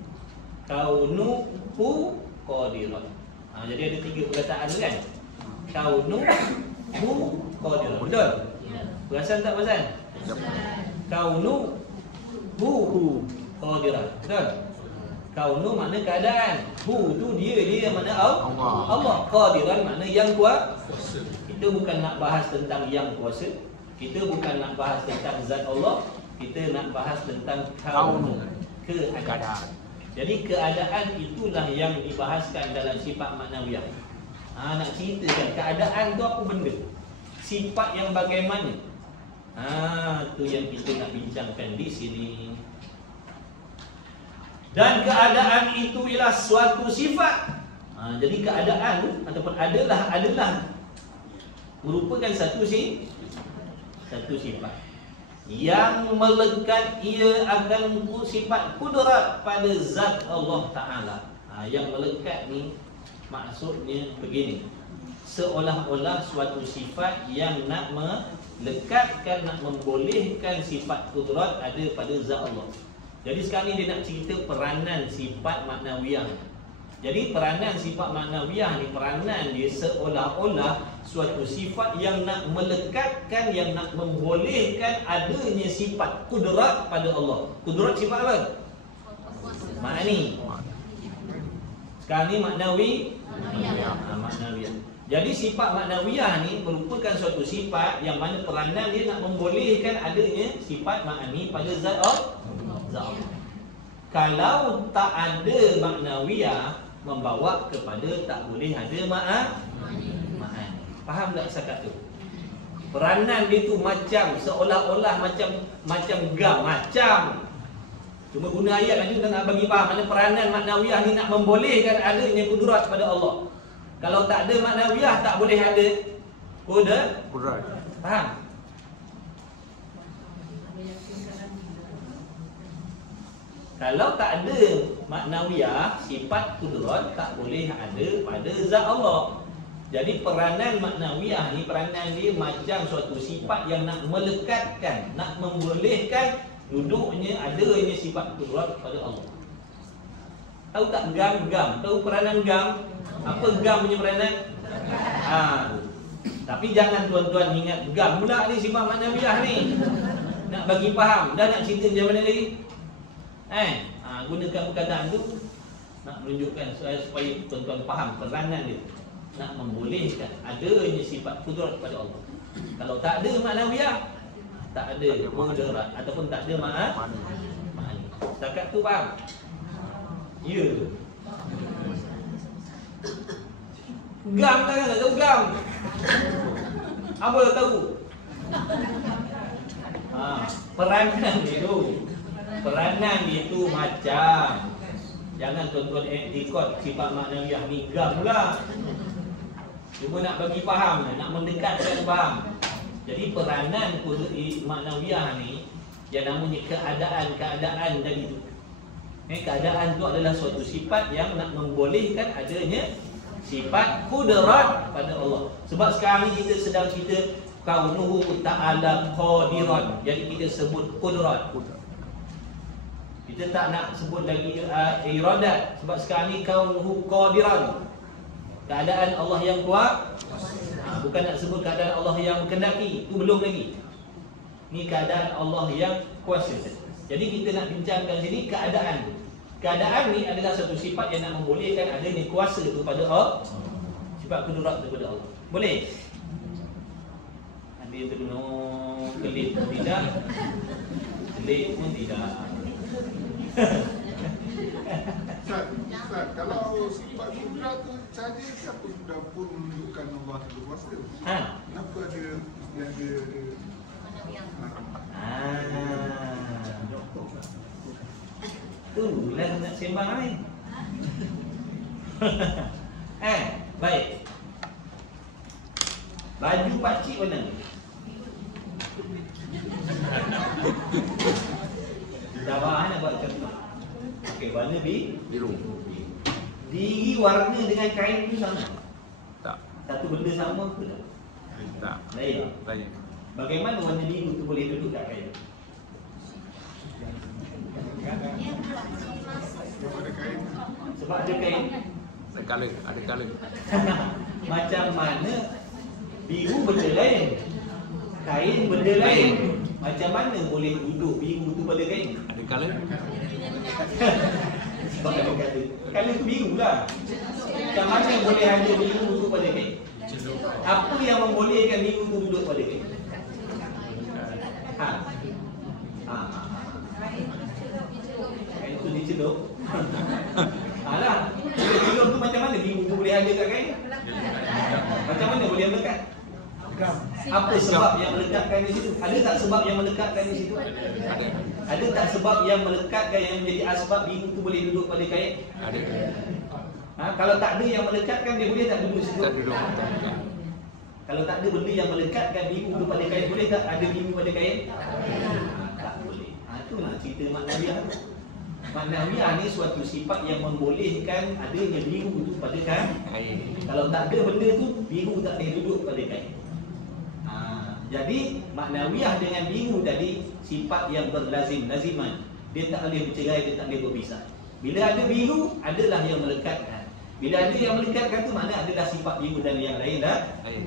Kaunuhu qadiran. Jadi ada tiga perkataan tu kan? Kaunuhu qadiran. Betul? Perasan tak perasan? Kaunuhu qadiran. Betul? Kaunu makna keadaan. Hu tu dia makna Allah. Qadiran makna yang kuat. Kita bukan nak bahas tentang yang kuasa. Kita bukan nak bahas tentang zat Allah. Kita nak bahas tentang kaunu, keadaan. Jadi keadaan itulah yang dibahaskan dalam sifat maknawiyah. Nak ceritakan keadaan tu apa benda? Sifat yang bagaimana? Tu yang kita nak bincangkan di sini. Dan keadaan itu ialah suatu sifat. Jadi keadaan tu ataupun adalah merupakan satu sifat yang melekat ia akan sifat kudrat pada zat Allah Ta'ala. Yang melekat ni maksudnya begini, seolah-olah suatu sifat yang nak melekatkan, nak membolehkan sifat kudrat ada pada zat Allah. Jadi sekarang ni dia nak cerita peranan sifat maknawiyah. Jadi peranan sifat maknawiyah ni, peranan dia seolah-olah suatu sifat yang nak melekatkan, yang nak membolehkan adanya sifat kudrat pada Allah. Kudrat sifat apa? Makni. Sekarang ni maknawiyah. Jadi sifat maknawiyah ni merupakan suatu sifat yang mana peranan dia nak membolehkan adanya sifat ma'ani pada zat Allah. Kalau tak ada maknawiyah, membawa kepada tak boleh ada ma'ani. Faham tak cakap tu? Peranan dia tu macam seolah-olah macam gam, macam. Cuma guna ayat lagi nak bagi faham mana peranan maknawiyah ni nak membolehkan adanya kudrat pada Allah. Kalau tak ada maknawiyah, tak boleh ada kudrat. Faham? Kalau tak ada maknawiyah, sifat kudrat tak boleh ada pada zat Allah. Jadi peranan maknawiyah ni, peranan dia macam suatu sifat yang nak melekatkan, nak membolehkan duduknya, adanya sifat kudrat pada Allah. Tahu tak gam? Tahu peranan gam? Apa gam punya peranan? Tapi jangan tuan-tuan ingat gam pula ni sifat maknawiyah ni. Nak bagi faham, dah nak cerita macam mana lagi? Gunakan perkataan tu nak menunjukkan supaya tuan-tuan faham peranan dia, nak membolehkan adanya sifat kudrat pada Allah. Kalau tak ada maknawiyah, tak ada kudrat ataupun tak ada ma'ani. Setakat tu faham? Ya. Gam kan, tak tahu gam. Apa tahu? Peranan dia tu. Peranan dia tu macam, jangan tuan-tuan iktikad sifat maknawiyah ni gam pula. Cuma nak bagi faham, nak mendekatkan faham. Jadi peranan maknawiyah ni yang namanya keadaan tadi tu. Keadaan tu adalah suatu sifat yang nak membolehkan adanya sifat kudrat pada Allah. Sebab sekarang ni kita sedang cerita kaunuhu ta'ala qadiran. Jadi kita sebut kudrat. Kita tak nak sebut lagi iradat. Sebab sekarang ni kaunuhu qadiran, keadaan Allah yang kuat. Bukan nak sebut keadaan Allah yang kendaki, itu belum lagi. Ni keadaan Allah yang kuasa. Jadi kita nak bincangkan sini keadaan. Keadaan ni adalah satu sifat yang nak membolehkan adanya kuasa tu pada Allah. Sifat kudrat daripada Allah. Boleh? Ada yang termenung, kelip pun tidak. Kelip pun tidak. Ustaz, kalau sifat kudrat tu saja, siapa sudah pun menunjukkan Allah itu kuasa? Kenapa ada itulah nak sembang ni. Baik. Baju pakcik mana? Jawab nak buat macam tu. Okey, warna biru. Diri warna dengan kain tu sama? Tak. Satu benda sama ke tak? Tak. Lain. Bagaimana warna biru tu boleh duduk kat kain? Sebab ada kain. Ada color. Macam mana biru benda lain, kain benda lain. Macam mana boleh duduk biru tu pada kain? Ada color. Sebab ada color. Color tu biru lah. Macam mana boleh ada biru tu pada kain? Apa yang membolehkan biru tu duduk pada kain? Kain tu dicelup. Alah, celup tu macam mana biru tu boleh ada kat kain? Macam mana boleh melekat? Apa sebab yang melekatkan di situ? Ada tak sebab yang melekatkan di situ? Ada tak sebab yang melekatkan yang menjadi asbab biru tu boleh duduk pada kain? Ada. Kalau tak ada yang melekatkan, dia boleh tak duduk situ? Tak duduk. Kalau tak ada benda yang melekatkan biru tu pada kain, boleh tak ada biru pada kain? Tak boleh. Itulah cerita maknawiyah tu. Maknawiyah ni suatu sifat yang membolehkan adanya biru tu pada kain. Kalau tak ada benda tu, biru tak boleh duduk pada kain. Jadi maknawiyah dengan biru tadi sifat yang laziman. Dia tak boleh bercerai, dia tak boleh berpisah. Bila ada biru, adalah yang melekatkan. Bila ada yang melekatkan tu, maknanya adalah sifat biru dan yang lain dah.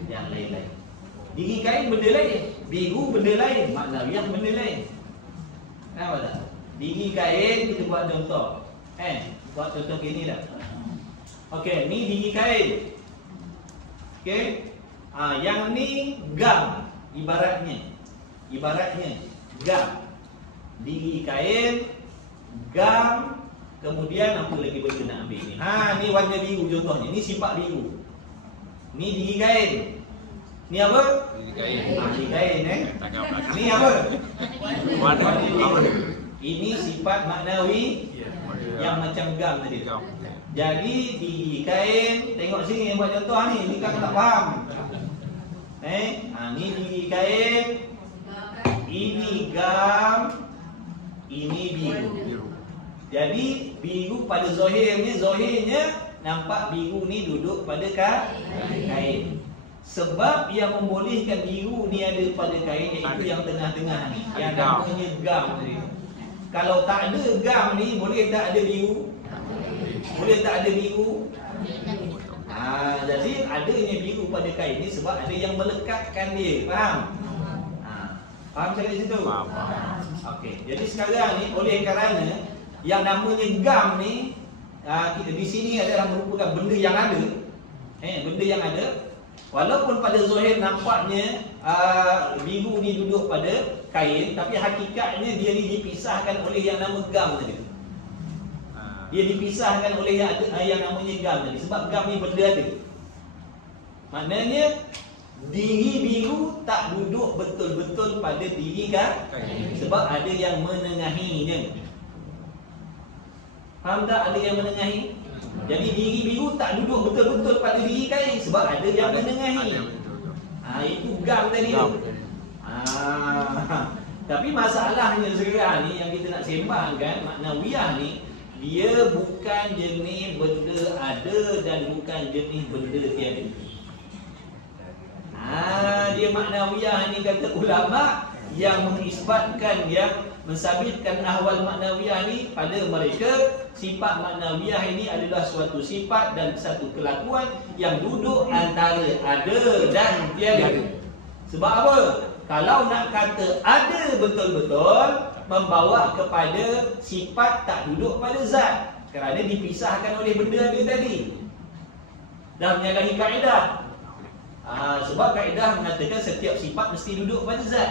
Yang lain-lain. Diri kain benda lain, biru benda lain, maknawiyah benda lain. Nampak tak? Diri kain kita buat contoh. Buat contoh gini dah. Okey, ni diri kain. Okey. Yang ni gam ibaratnya gam. Diri kain, gam, kemudian apa lagi benda nak ambil ni? Ni warna biru contohnya. Ni sifat biru. Ni diri kain. Ni apa? Diri kain. Diri kain Tangan belakang. Ni apa? Warna apa ni? Ini sifat maknawi yang macam gam tadi. Gam. Jadi diri kain, tengok sini buat contoh ni, ni kan tak faham. Ni diri kain, ini gam, ini biru. Biru. Jadi biru pada zahirnya nampak biru ni duduk pada kain. Sebab yang membolehkan biru ni ada pada kain iaitu yang tengah-tengah ni, yang namanya gam tadi. Kalau tak ada gam ni, boleh tak ada biru? Boleh tak ada biru? Jadi adanya biru pada kain ni sebab ada yang melekatkan dia. Faham? Faham saya kat situ? Faham. Okey. Jadi sekarang ni oleh kerana yang namanya gam ni kita di sini adalah merupakan benda yang ada. Benda yang ada. Walaupun pada zahir nampaknya biru ni duduk pada kain, tapi hakikatnya dia ni dipisahkan oleh yang nama gam tadi. Dia dipisahkan oleh yang namanya gam tadi. Sebab gam ni benda ada. Maknanya diri biru tak duduk betul-betul pada diri kain. Sebab ada yang menengahinya. Faham tak? Ada yang menengahi. Jadi diri biru tak duduk betul-betul pada diri kain sebab ada yang menengahi. Itu gam tadi tu. Tapi masalahnya sekarang ni yang kita nak sembangkan, maknawiyah ni, dia bukan jenis benda ada dan bukan jenis benda tiada. Dia maknawiyah ni kata ulama yang mengisbatkan, yang mensabitkan ahwal maknawiyah ni pada mereka. Sifat maknawiyah ini adalah suatu sifat dan satu kelakuan yang duduk antara ada dan tiada. Sebab apa? Kalau nak kata ada betul-betul, membawa kepada sifat tak duduk pada zat, kerana dipisahkan oleh benda ada tadi. Dah menyalahi kaedah. Sebab kaedah mengatakan setiap sifat mesti duduk pada zat.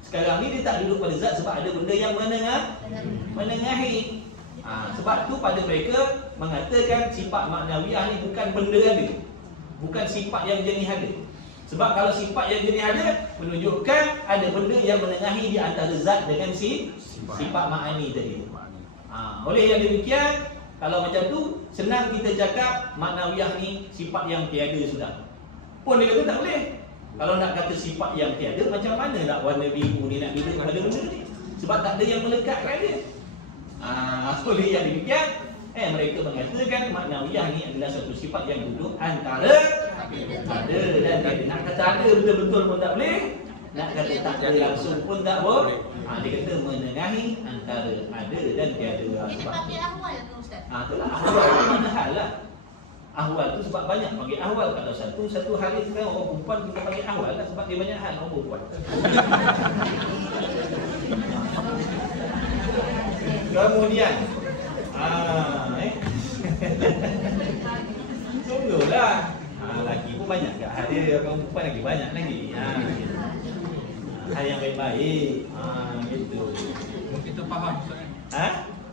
Sekarang ni dia tak duduk pada zat sebab ada benda yang menengahi. Sebab tu pada mereka mengatakan sifat maknawiyah ni bukan benda ada, bukan sifat yang jenis ada. Sebab kalau sifat yang jenis ada, menunjukkan ada benda yang menengahi di antara zat dengan sifat ma'ani tadi. Oleh yang demikian, kalau macam tu, senang kita cakap maknawiyah ni sifat yang tiada sudah. Pun dia kata tak boleh. Kalau nak kata sifat yang tiada, macam mana nak warna biru ni nak duduk pada benda ni? Sebab tak ada yang melekatkan dia. Oleh yang demikian, mereka mengatakan maknawiyah ni adalah satu sifat yang duduk antara ada dan tiada. Nak kata ada betul-betul pun tak boleh, nak kata tak ada langsung pun tak boleh. Dia kata menengahi antara ada dan tiada. Ini pakai ahwal tu Ustaz? Itulah ahwal tu mana hal lah. Ahwal tu sebab banyak panggil ahwal. Kalau satu hari sekarang orang perempuan kita panggil ahwal lah sebab dia banyak hal orang perempuan. Kemudian sungguhlah lelaki pun banyak kat hal dia, orang perempuan lagi banyak lagi. Hal yang baik-baik gitu. Kita faham Ustaz.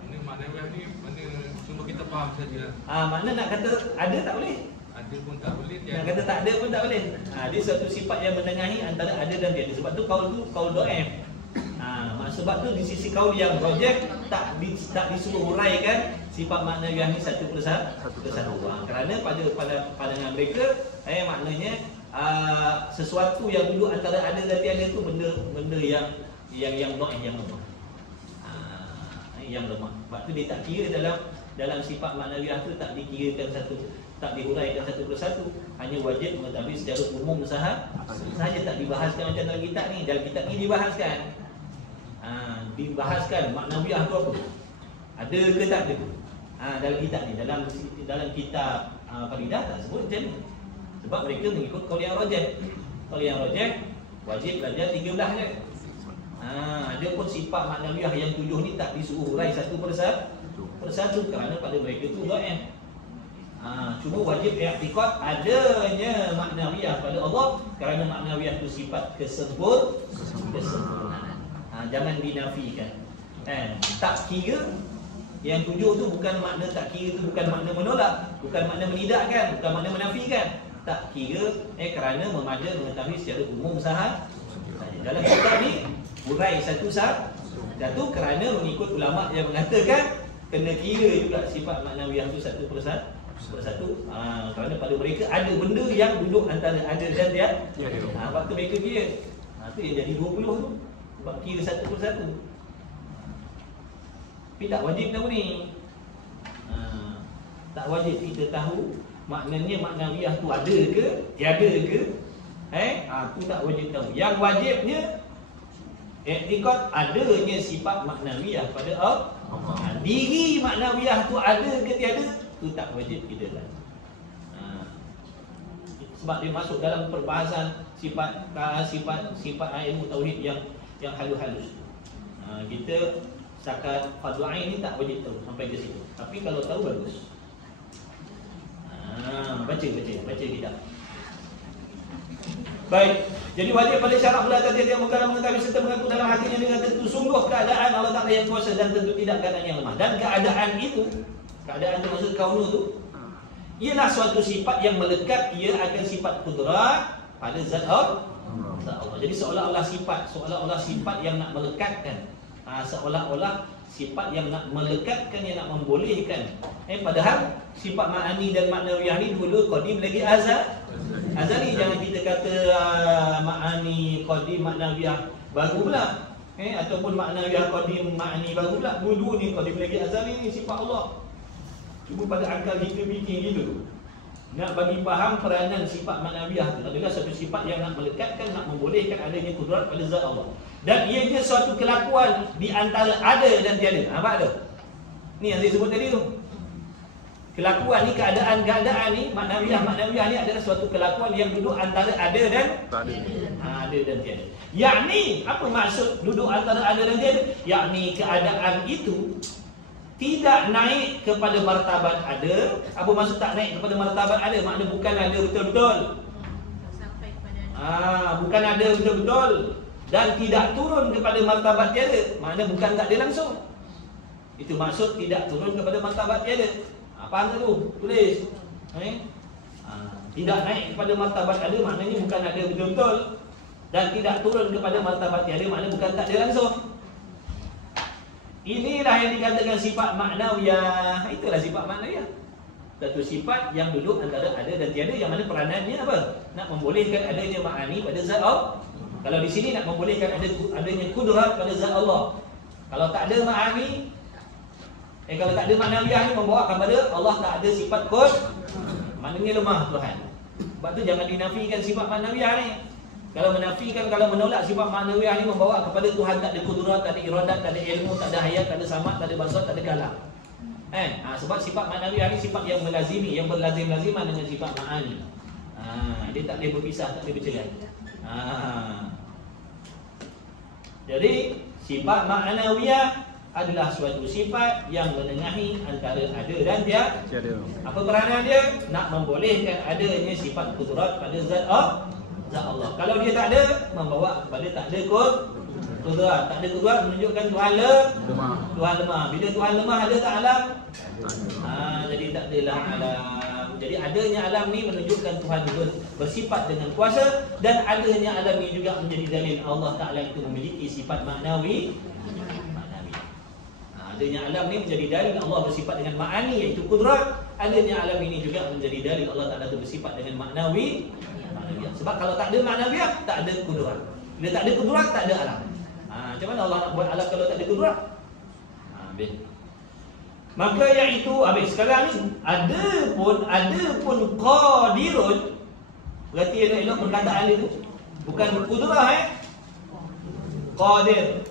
Ini maknawiyah ni mana cuma kita faham saja. Makna nak kata ada tak boleh. Ada pun tak boleh, Nak kata tak ada pun tak boleh. Dia suatu sifat yang menengahi antara ada dan tiada. Sebab tu kaul dhaif. Sebab tu di sisi kaul yang rajih tak disuruh huraikan sifat maknawiyah ni satu persatu. Kerana pada pandangan mereka maknanya sesuatu yang duduk antara ada dan tiada tu benda yang dhaif, yang lemah. Yang lemah. Sebab tu dia tak kira dalam sifat maknawiyah tu tak dikirakan tak dihuraikan satu persatu. Hanya wajib mengetahui secara umum sahaja, tak dibahaskan macam dalam kitab ni. Dalam kitab ni dibahaskan maknawiyah tu apa, ada ke tak ada. Dalam kitab ni, dalam kitab Faridah tak sebut macam ni. Sebab mereka mengikut qaul yang rajih. Qaul yang rajih wajib belajar 13 je. Ada pun sifat maknawiyah yang 7 ni tak disuruh hurai satu persatu kerana pada mereka tu dhaif. Cuma wajib i'tiqad adanya maknawiyah pada Allah, kerana maknawiyah itu sifat kesempurnaan. Jangan dinafikan. Tak kira yang 7 tu bukan makna tak kira tu bukan makna menolak, bukan makna menidakkan, bukan makna menafikan. Tak kira kerana memaja mengetahui secara umum sahaja. Dalam kitab ni urai satu kerana mengikut ulama yang mengatakan kena kira juga sifat maknawiyah tu satu persatu. Kerana pada mereka ada benda yang duduk antara ada dan tiada. Waktu mereka kira tu yang jadi 20 tu, sebab kira satu persatu. Tapi tak wajib tahu ni. Tak wajib kita tahu maknanya maknawiyah tu ada ke tiada ke. Tu tak wajib tahu. Yang wajibnya i'tiqad adanya sifat maknawiyah pada Allah. Diri maknawiyah tu ada ke tiada, tu tak wajib kita tahu. Sebab dia masuk dalam perbahasan sifat ilmu tauhid yang halus-halus. Kita setakat fardu ain ni tak wajib tahu sampai ke situ. Tapi kalau tahu bagus. Baca kitab. Baik. Jadi wajib pada syarat pula tadi yang bukan mengetahui serta mengaku dalam hatinya dengan tentu sungguh keadaan Allah Ta'ala yang kuasa dan tentu tidak keadaan yang lemah. Dan keadaan itu, keadaan itu maksud kaunu tu, ialah suatu sifat yang melekat ia akan sifat kudrat pada zat Allah. Jadi seolah-olah sifat yang nak melekatkan, seolah-olah sifat yang nak melekatkan, yang nak membolehkan. Padahal sifat ma'ani dan maknawiyah ni dulu qadim lagi azali. Jangan kita kata ma'ani qadim maknawiyah baru pula, ataupun maknawiyah qadim ma'ani baru pula. Dulu ni qadim lagi azali ni sifat Allah. Cuma pada akal kita fikir gitu, nak bagi faham peranan sifat maknawiyah itu adalah satu sifat yang nak melekatkan, nak membolehkan adanya kudrat pada zat Allah. Dan ianya suatu kelakuan di antara ada dan tiada. Nampak tak? Ni yang saya sebut tadi tu. Kelakuan ni, keadaan ni, maknawiyah ni adalah suatu kelakuan yang duduk antara ada dan ada dan tiada. Yakni, apa maksud duduk antara ada dan tiada? Yakni keadaan itu tidak naik kepada martabat ada. Apa maksud tak naik kepada martabat ada? Makna bukan ada betul-betul. Bukan ada betul-betul. Dan tidak turun kepada martabat tiada. Makna bukan tak ada langsung. Itu maksud tidak turun kepada martabat tiada. Faham tak tu? Tulis. Tidak naik kepada martabat ada, maknanya bukan ada betul-betul. Dan tidak turun kepada martabat tiada, maknanya bukan tak ada langsung. Inilah yang dikatakan sifat maknawiyah. Itulah sifat maknawiyah. Satu sifat yang duduk antara ada dan tiada, yang mana peranannya apa? Nak membolehkan adanya ma'ani pada zat Allah. Kalau di sini nak membolehkan adanya kudrat pada zat Allah. Kalau tak ada ma'ani, kalau tak ada maknawiyah ni membawa kepada Allah tak ada sifat kud, maknanya lemah Tuhan. Sebab tu jangan dinafikan sifat maknawiyah ni. Kalau menafikan, kalau menolak sifat maknawiyah ni membawa kepada Tuhan tak ada kudrat, tak ada iradat, tak ada ilmu, tak ada hayat, tak ada samad, tak ada basar, tak ada kalam. Sebab sifat maknawiyah ni sifat yang melazimi, yang berlazim-laziman dengan sifat ma'ani. Dia tak boleh berpisah, tak boleh bercerai. Jadi sifat maknawiyah adalah suatu sifat yang menengahi antara ada dan tiada. Apa peranan dia? Nak membolehkan adanya sifat kudrat pada zat Allah. Kalau dia tak ada, membawa kepada tak ada kudrat. Tak ada kudrat menunjukkan Tuhan lemah. Bila Tuhan lemah, ada tak alam? Jadi tak adalah alam. Jadi adanya alam ni menunjukkan Tuhan bersifat dengan kuasa, dan adanya alam ni juga menjadi dalil Allah Ta'ala itu memiliki sifat maknawi. Adanya alam ni menjadi dalil Allah bersifat dengan ma'ani, iaitu kudrat. Adanya alam ini juga menjadi dalil Allah Ta'ala itu bersifat dengan maknawi. Sebab kalau tak ada maknawiyah, tak ada kudrat. Bila tak ada kudrat, tak ada alam. Macam mana Allah nak buat alam kalau tak ada kudrat? Maka iaitu sekarang ni ada pun qadirun. Berarti elok perkataan itu bukan kudrah. Qadir.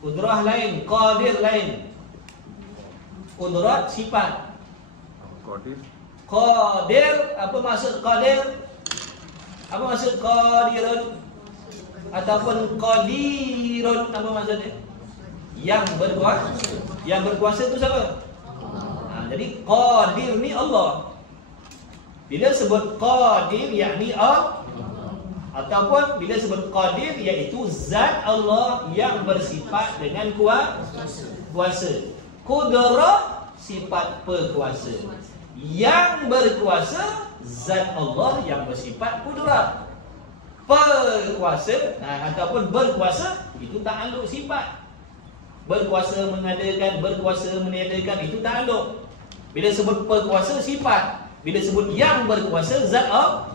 Kudrah lain, qadir lain. Kudrat sifat. Qadir, apa maksud qadir? Apa maksud qadirun? Ataupun qadirun, apa maksudnya? Yang berkuasa. Yang berkuasa itu siapa? Jadi qadir ni Allah. Bila sebut qadir yakni ataupun bila sebut qadir iaitu zat Allah yang bersifat dengan kuasa. Qudrah sifat berkuasa. Yang berkuasa zat Allah yang bersifat qudrah. Perkuasa ataupun berkuasa itu ta'alluq sifat. Berkuasa mengadakan, berkuasa meniadakan itu ta'alluq. Bila sebut perkuasa sifat, bila sebut yang berkuasa zat Allah.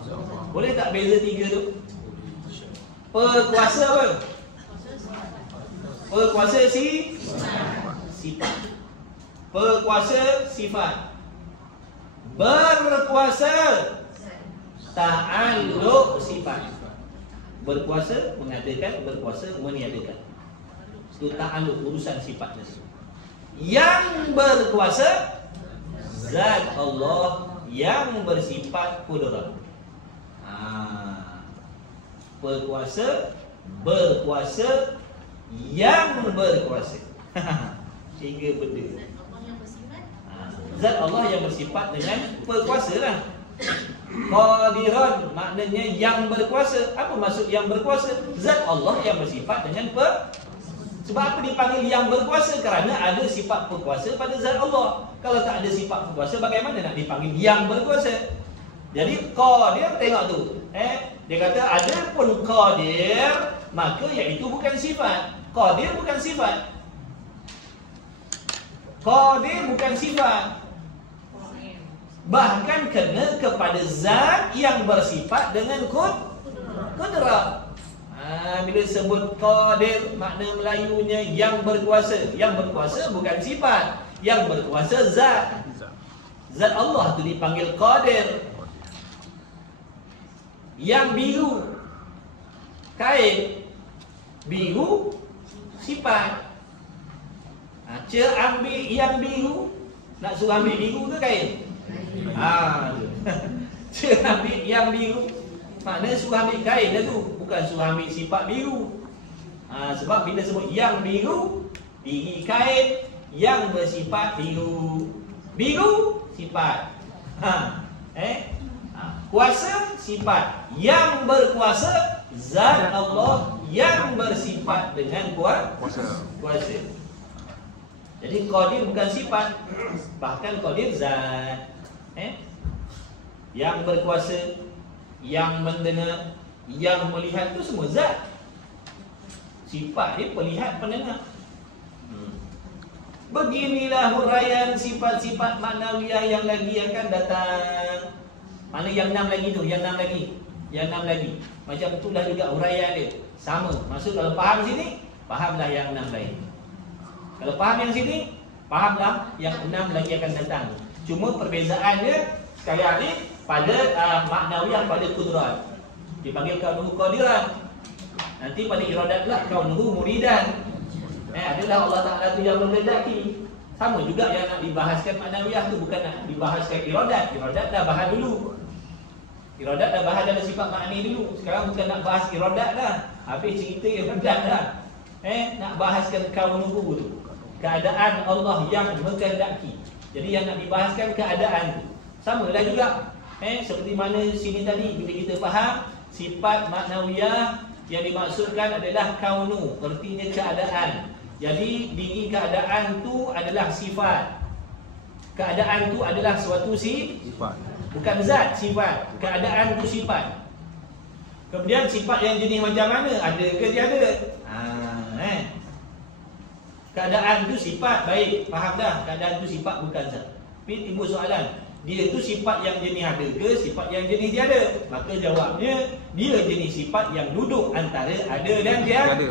Boleh tak beza tiga tu? Perkuasa apa? Perkuasa sifat. Perkuasa sifat. Berkuasa ta'alluq sifat. Berkuasa mengadakan, berkuasa meniadakan. Itu ta'alluq urusan sifatnya. Yang berkuasa zat Allah yang bersifat qudrah. Berkuasa yang berkuasa. Tiga benda. Zat Allah yang bersifat dengan berkuasa lah. Qadiran maknanya yang berkuasa. Apa maksud yang berkuasa? Zat Allah yang bersifat dengan Sebab apa dipanggil yang berkuasa? Kerana ada sifat berkuasa pada zat Allah. Kalau tak ada sifat berkuasa, bagaimana nak dipanggil yang berkuasa? Jadi qadir, tengok tu. Dia kata ada pun qadir, maka iaitu bukan sifat. Qadir bukan sifat. Qadir bukan sifat. Bahkan kena kepada zat yang bersifat dengan qudrah. Bila sebut qadir, makna Melayunya yang berkuasa. Yang berkuasa bukan sifat. Yang berkuasa zat. Zat Allah tu dipanggil qadir. Yang biru kain, biru sifat. Ambil yang biru, nak suruh ambil biru ke kain? Ambil yang biru, maknanya suruh ambil kain dah tu, bukan suruh ambil sifat biru. Sebab bila sebut yang biru, diri kain yang bersifat biru. Biru sifat. Kuasa sifat. Yang berkuasa zat Allah yang bersifat dengan kuasa. Jadi qadir bukan sifat, bahkan qadir zat. Yang berkuasa, yang mendengar, yang melihat itu semua zat. Sifat dia pelihat, pendengar. Beginilah huraian sifat-sifat maknawiyah yang lagi akan datang. Mana yang 6 lagi tu? Yang 6 lagi. Yang 6 lagi. Macam itulah juga huraian dia. Sama. Maksud kalau faham sini, fahamlah yang 6 lain. Kalau faham yang sini, fahamlah yang 6 lagi akan datang. Cuma perbezaan dia sekarang ni pada maknawiyah, pada qudrah. Dipanggil kaunuhu qadiran. Nanti pada iradat pula kaunuhu muridan. Adalah Allah Ta'ala tu yang menghendaki. Sama juga yang nak dibahaskan maknawiyah tu, bukan nak dibahaskan iradat. Iradat dah bahas dulu. Iradat dah bahas dalam sifat makni dulu. Sekarang bukan nak bahas iradat dah. Habis cerita iradat dah. Nak bahaskan kaunuhu tu, keadaan Allah yang menghendaki. Jadi yang nak dibahaskan keadaan tu. Sama lah juga. Seperti mana sini tadi bila kita faham sifat maknawiyah yang dimaksudkan adalah kaunu, artinya keadaan. Jadi diri keadaan tu adalah sifat. Keadaan tu adalah suatu sifat. Bukan zat, sifat. Keadaan tu sifat. Kemudian sifat yang jenis macam mana? Ada ke tiada? Keadaan tu sifat, baik, faham dah. Keadaan tu sifat bukan zat. Tapi timbul soalan, dia tu sifat yang jenis ada ke sifat yang jenis tiada? Maka jawabnya, dia jenis sifat yang duduk antara ada dan tiada.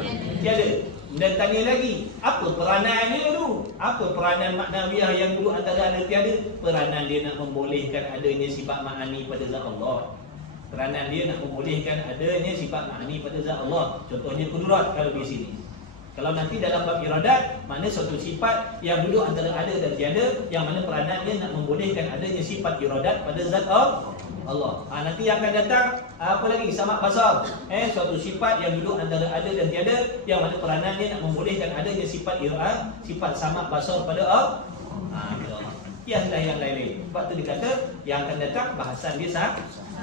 Dan tanya lagi, apa peranan dia tu? Apa peranan maknawiyah yang duduk antara ada tiada? Peranan dia nak membolehkan adanya sifat ma'ani pada zat Allah. Peranan dia nak membolehkan adanya sifat ma'ani pada zat Allah. Contohnya qudrah kalau di sini. Kalau nanti dalam bab iradat, mana suatu sifat yang duduk antara ada dan tiada, yang mana peranannya nak membolehkan adanya sifat iradat pada zat Allah. Nanti yang akan datang apa lagi? Samak basar. Suatu sifat yang duduk antara ada dan tiada, yang mana peranannya nak membolehkan adanya sifat iradat, sifat samak basar pada Allah. kiaslah yang lain-lain. Sebab tu dia kata yang akan datang bahasan dia sah.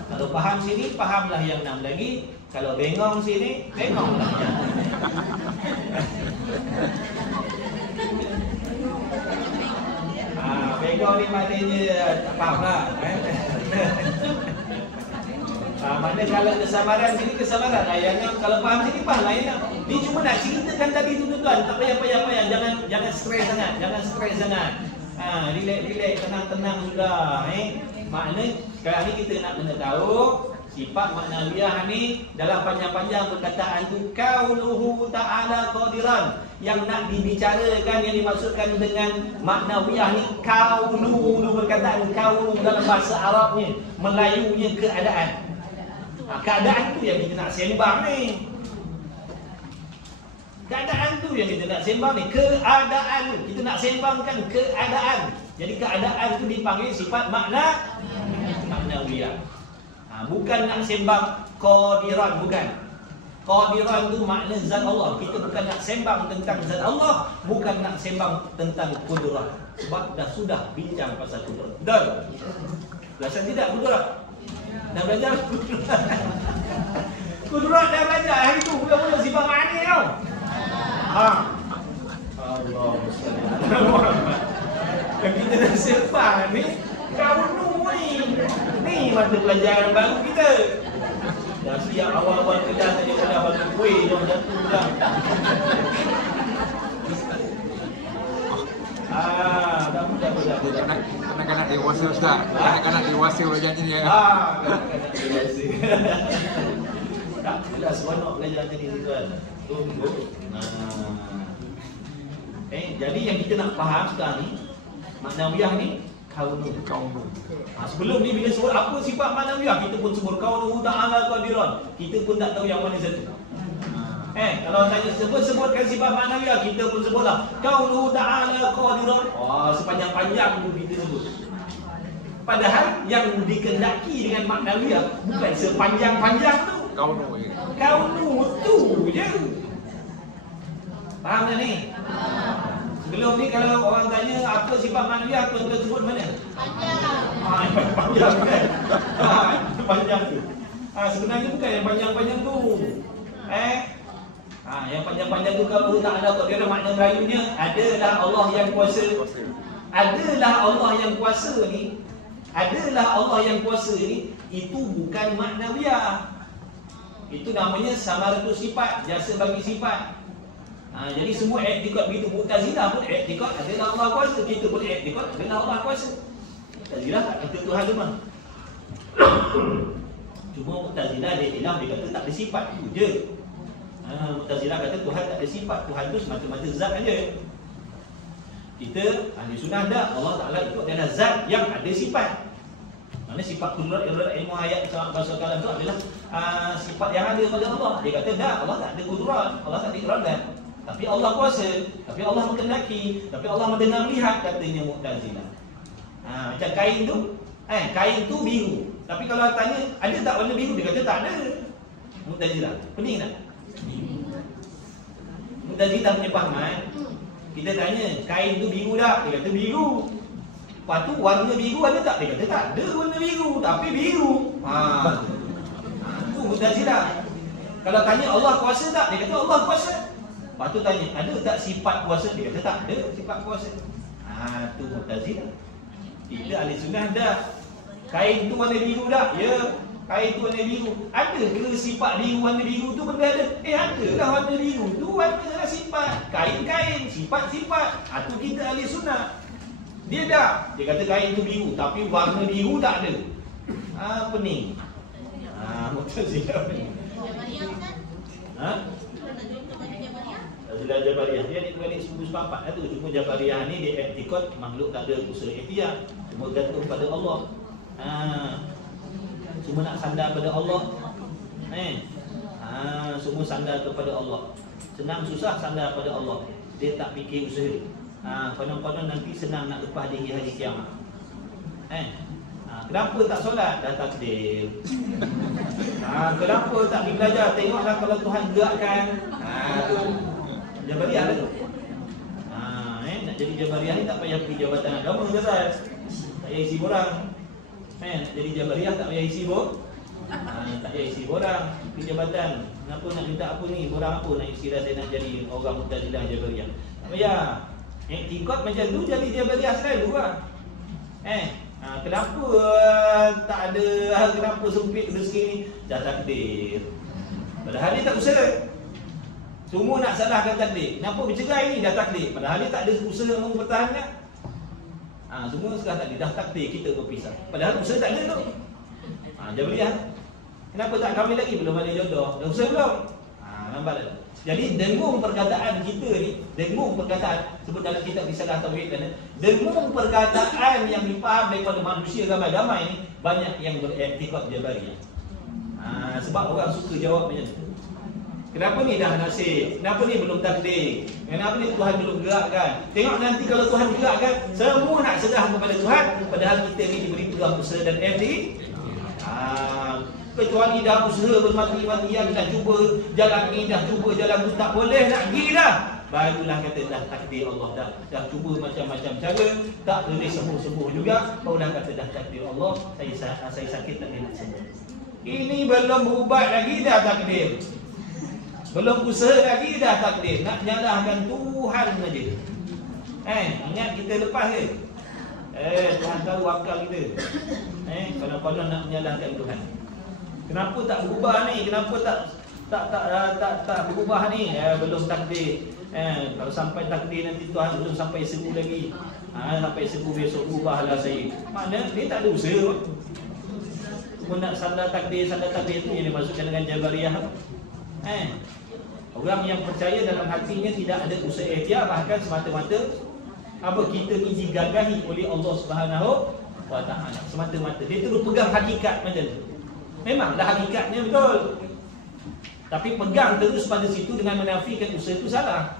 Kalau faham sini, fahamlah yang 6 lagi. Kalau bengong sini, bengonglah yang bengong ni maknanya tak faham lah. Mana kalau kesamaran sini, kesamaran lah. Yang kalau faham sini, faham lah. Dia cuma nak ceritakan tadi tu tuan. Tak payah-payah. Jangan stres sangat. Jangan stres sangat. Relax, tenang-tenang sudah. Makna sekarang ni kita nak kena tahu sifat maknawiyah ni dalam panjang-panjang perkataan tu qauluhu ta'ala qadiran. Yang nak dibicarakan, yang dimaksudkan dengan maknawiyah ni qauluhu, perkataan qauluhu dalam bahasa Arabnya, Melayunya keadaan. Keadaan tu yang kita nak sembang ni. Keadaan tu yang kita nak sembang ni. Keadaan tu kita nak sembangkan keadaan. Jadi keadaan tu dipanggil sifat maknawiyah. Bukan nak sembang qadiran, bukan. Qadiran tu makna zat Allah. Kita bukan nak sembang tentang zat Allah, bukan nak sembang tentang kudrat. Sebab dah sudah bincang pasal kudrat. Betul? Belajar tidak kudrat? Dah belajar kudrat. Kudrat dah belajar. Hari tu mula-mula sifat makna tau. Allah. Yang kita dah sembang ni kaunu ni mata pelajaran baru kita. Dah siap awal-awal kerja saja dah bagi kuih jom satu dah. Dah. Kanak-kanak dewasa Ustaz. Kanak-kanak dewasa belajar ni ya. Kanak-kanak dewasa. Tak, bila seronok belajar tadi tuan. Tunggu. Jadi yang kita nak faham sekarang ni, maknawiyah ni kaunu. Sebelum ni bila sebut apa sifat maknawiyah, kita pun sebut qauluhu ta'ala qadiran. Kita pun tak tahu yang mana satu. Kalau tanya sebutkan sifat maknawiyah, kita pun sebutlah qauluhu ta'ala qadiran. Sepanjang-panjang tu kita sebut. Padahal yang dikendaki dengan maknawiyah bukan sepanjang-panjang tu. Kaunu tu je. Faham tak ni? Sebelum ni kalau orang tanya apa sifat maknawiyah, tuan-tuan sebut mana? Panjang. Panjang kan? Panjang tu. Sebenarnya bukan yang panjang-panjang tu. Yang panjang-panjang tu kalau tak ada kira makna Melayunya adalah Allah yang kuasa. Adalah Allah yang kuasa ni. Adalah Allah yang kuasa ni, itu bukan maknawiyah. Itu namanya samaratus sifat, jasa bagi sifat. Jadi semua i'tiqad begitu. Mu'tazilah pun i'tiqad adalah Allah kuasa. Kita pun i'tiqad adalah Allah kuasa. Mu'tazilah tak kata Tuhan lemah. Cuma Mu'tazilah dia kata tak ada sifat tu je. Mu'tazilah kata Tuhan tak ada sifat. Tuhan tu semata-mata zat aja. Kita ahli sunnah dah, Allah Ta'ala itu adalah zat yang ada sifat. Mana sifat kudrat, ilmu ayat dalam bahasa kalam itu adalah sifat yang ada pada Allah. Dia kata dah, Allah tak ada kudrat, Allah tak ada iradat. Tapi Allah kuasa, tapi Allah mengendaki, tapi Allah mendengar lihat, katanya Mu'tazilah. Macam kain tu, kain tu biru. Tapi kalau tanya, ada tak warna biru? Dia kata tak ada. Mu'tazilah, pening tak? Mu'tazilah punya fahaman. Kita tanya, kain tu biru tak? Dia kata biru. Lepas tu warna biru ada tak? Dia kata tak ada warna biru, tapi biru. Itu Mu'tazilah. Kalau tanya Allah kuasa tak? Dia kata Allah kuasa. Lepas tu tanya, ada tak sifat kuasa? Dia kata tak ada sifat kuasa. Itu Mu'tazilah. Kita ahli sunnah dah. Kain tu warna biru tak? Ya, kain tu warna biru. Ada ke sifat biru warna biru tu benda ada? Ada lah warna biru tu warna lah sifat. Kain-kain, sifat-sifat. Itu kita ahli sunnah. Dia dah. Dia kata kain tu biru, tapi warna biru tak ada. Pening. Mu'tazilah pening. Tazilah Jabariyah. Dia ni balik suku sepakat tu. Cuma Jabariyah ni dia i'tiqad makhluk tak ada usaha ikhtiar. Cuma gantung pada Allah. Cuma nak sandar pada Allah. Semua sandar kepada Allah. Senang susah sandar pada Allah. Dia tak fikir usaha. Konon-konon nanti senang nak lepas di hari kiamat. Kenapa tak solat? Dah takdir. Kenapa tak pergi belajar? Tengoklah kalau Tuhan gerakkan. Jabariyah lah tu. Nak jadi Jabariyah ni tak payah pergi Jabatan Agama ke Ustaz? Tak payah isi borang. Nak jadi Jabariyah tak payah isi tak payah isi borang. Ke jabatan, kenapa nak minta apa ni? Borang apa nak isi dah saya nak jadi orang Mu'tazilah Jabariyah. Tak payah. Iktikad macam tu jadi Jabariyah selalu lah. Kenapa tak ada, kenapa sempit rezeki ni? Dah takdir. Padahal dia tak usaha. Semua nak salahkan takdir. Kenapa bercerai ni? Dah takdir. Padahal dia tak ada usaha mempertahankan. Semua sekarang takdir. Dah takdir kita berpisah. Padahal usaha tak ada tu. Jabariyah. Kenapa tak kahwin lagi? Belum ada jodoh. Dah usaha belum? Nampak tak? Jadi dengung perkataan kita ni, dengung perkataan sebut dalam kitab Risalah Tauhid dan dengung perkataan yang dipaham daripada manusia ramai-ramai ni banyak yang beriktikad Jabariyah. Sebab orang suka jawab macam tu. Kenapa ni dah nasib? Kenapa ni belum takdir? Kenapa ni Tuhan belum gerakkan? Tengok nanti kalau Tuhan gerakkan, semua nak serah kepada Tuhan, padahal kita ni diberi peluang usaha dan kecuali dah usaha bermati-matian, dah cuba jalan ni, dah cuba jalan tu, tak boleh nak pergi dah, barulah kata dah takdir Allah. Dah cuba macam-macam cara, tak boleh sembuh-sembuh juga, barulah kata dah takdir Allah. Saya sakit tak boleh nak sembuh. Ini belum berubat lagi dah takdir, belum usaha lagi dah takdir. Nak nyalahkan Tuhan saja. Ingat kita lepas ke? Tuhan tahu akal kita. Kalau nak menyalahkan Tuhan. Kenapa tak berubah ni? Kenapa tak berubah ni? Belum takdir. Kalau sampai takdir nanti Tuhan belum sampai sembuh lagi. Sampai sembuh besok ubahlah saya. Maknanya dia tak ada usaha. Cuma nak salah takdir tu yang dimasukkan dengan Jabariyah. Orang yang percaya dalam hatinya tidak ada usaha ikhtiar, bahkan semata-mata kita ni digagahi oleh Allah Subhanahu wa Ta'ala. Semata-mata dia terus pegang hakikat macam tu. Memanglah hakikatnya betul, tapi pegang terus pada situ dengan menafikan usaha itu salah.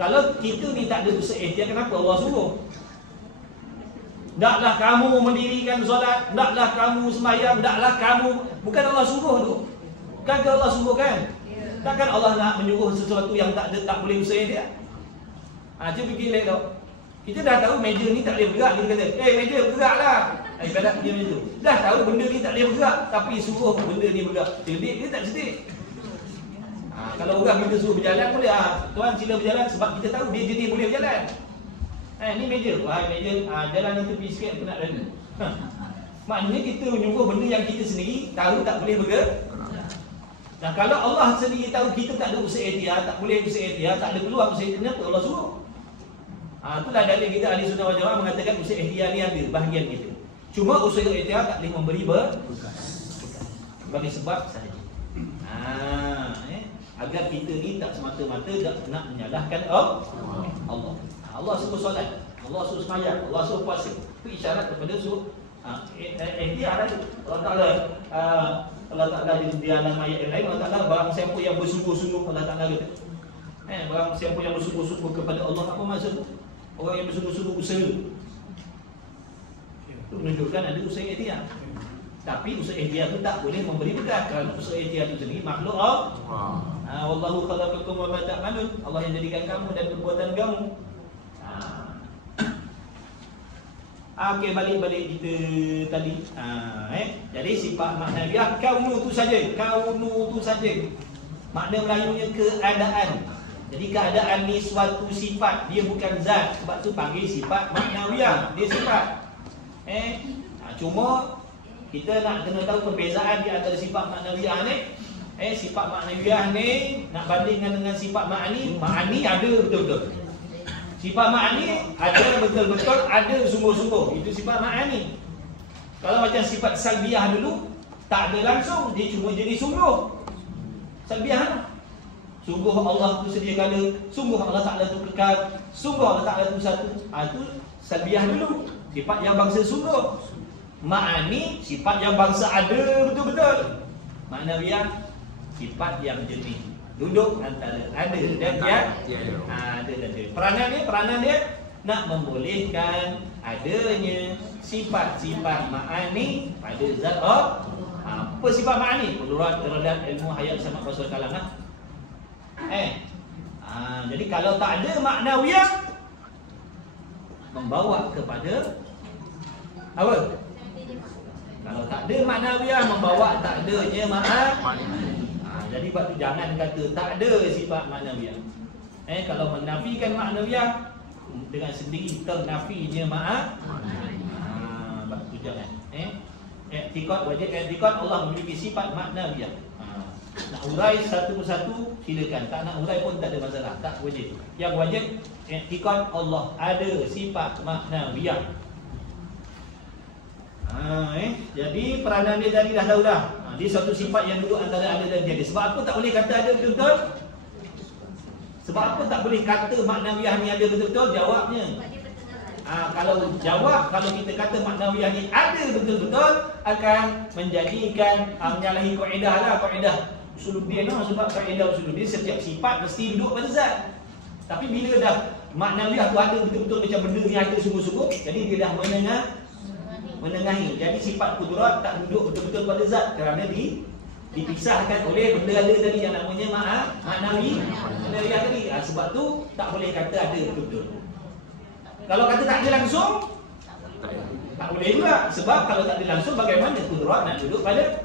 Kalau kita ni tak ada usaha ikhtiar, kenapa Allah suruh? Taklah kamu mendirikan solat, taklah kamu sembahyang, taklah kamu, bukan Allah suruh tu. Bukan Allah suruh kan? Takkan Allah nak menyuruh sesuatu yang tak boleh usaha ikhtiar? Cuba fikir elok. Kita dah tahu meja ni tak boleh bergerak, kita kata, meja bergeraklah. Ibarat dia macam tu. Dah tahu benda ni tak boleh bergerak, tapi suruh benda ni bergerak. Cerdik ke tak cerdik? Kalau orang kita suruh berjalan boleh, Tuan sila berjalan sebab kita tahu dia jenis boleh berjalan. Ni meja, meja, jalan yang tepi sikit penat lalu. Maknanya kita menyuruh benda yang kita sendiri tahu tak boleh bergerak. Nah, kalau Allah sendiri tahu kita tak ada usaha ikhtiar, tak boleh usaha ikhtiar, tak ada peluang usaha ikhtiar, kenapa Allah suruh? Itulah dalil kita Ahli Sunnah wal Jamaah mengatakan usaha ikhtiar ni ada bahagian kita. Cuma usaha ikhtiar tak boleh memberi bekas. Bagi sebab sahaja. Agar kita ni tak semata-mata nak menyalahkan Allah. Allah suruh solat, Allah suruh sembahyang, Allah suruh puasa. Itu isyarat kepada suruh ikhtiar ada. Allah Ta'ala di dalam ayat yang lain, Allah Ta'ala barang siapa yang bersungguh-sungguh, Allah Ta'ala kata, barang siapa yang bersungguh-sungguh kepada Allah, apa maksud? Orang yang bersungguh-sungguh usaha. Itu menunjukkan ada usaha ikhtiar. Tapi usaha ikhtiar itu tak boleh memberi bekas. Kerana usaha ikhtiar itu sendiri makhluk Allah. Wallahu khalaqakum wa ma ta'malun. Allah yang jadikan kamu dan perbuatan kamu. Okey, balik kita tadi. Jadi sifat maknawiah kaunu tu saja. Kaunu tu saja. Makna Melayunya keadaan. Jadi keadaan ni suatu sifat, dia bukan zat. Sebab tu panggil sifat maknawiah. Dia sifat. Cuma kita nak kena tahu perbezaan di antara sifat maknawiah ni. Sifat maknawiah ni nak bandingkan dengan sifat ma'ani. Ma'ani ada betul-betul. Sifat ma'ani ada betul-betul, ada sungguh-sungguh. Itu sifat ma'ani. Kalau macam sifat salbiah dulu, tak ada langsung, dia cuma jadi sungguh. Salbiah, sungguh Allah tu sedia kala, sungguh Allah Ta'ala tu kekal, sungguh Allah Ta'ala tu satu. Itu salbiah dulu, sifat yang bangsa sungguh. Ma'ani, sifat yang bangsa ada betul-betul. Ma'nawiyah, sifat yang jernih. Duduk antara ada dan tiada. Ada dan tiada. Peranan dia nak membolehkan adanya sifat-sifat ma'ani pada zat Allah. Apa sifat ma'ani? Menurut teradad ilmu hayat sama pasal kalam lah. Jadi kalau tak ada maknawiyah, membawa kepada Apa? Kalau tak ada maknawiah membawa tak adanya jadi bab tu jangan kata tak ada sifat maknawiah. Kalau menafikan maknawiah dengan sendiri ternafinya bab tu jangan. I'tiqad wajib i'tiqad Allah memiliki sifat maknawiah. Nak urai satu persatu silakan, tak nak urai pun tak ada masalah, tak wajib. Yang wajib i'tiqad Allah ada sifat maknawiah. Jadi peranan dia tadi dah tahu dah. Dia satu sifat yang duduk antara ada dan tiada. Sebab apa tak boleh kata ada betul-betul? Sebab apa tak boleh kata maknawiah ni ada betul-betul? Jawabnya kalau kita kata maknawiah ni ada betul-betul, akan menjadikan menyalahi kaedah lah, kaedah usuluddin lah. Sebab kaedah usuluddin setiap sifat mesti duduk pada zat. Tapi bila dah maknawiah tu ada betul-betul macam benda ni ada sungguh-sungguh, jadi dia dah menengahi. Jadi sifat kudrat tak duduk betul-betul pada zat kerana dipisahkan oleh benda ada tadi yang namanya maknawiah tadi. Sebab tu tak boleh kata ada betul-betul. Kalau kata tak ada langsung, tak boleh juga. Sebab kalau tak ada langsung, bagaimana kudrat nak duduk pada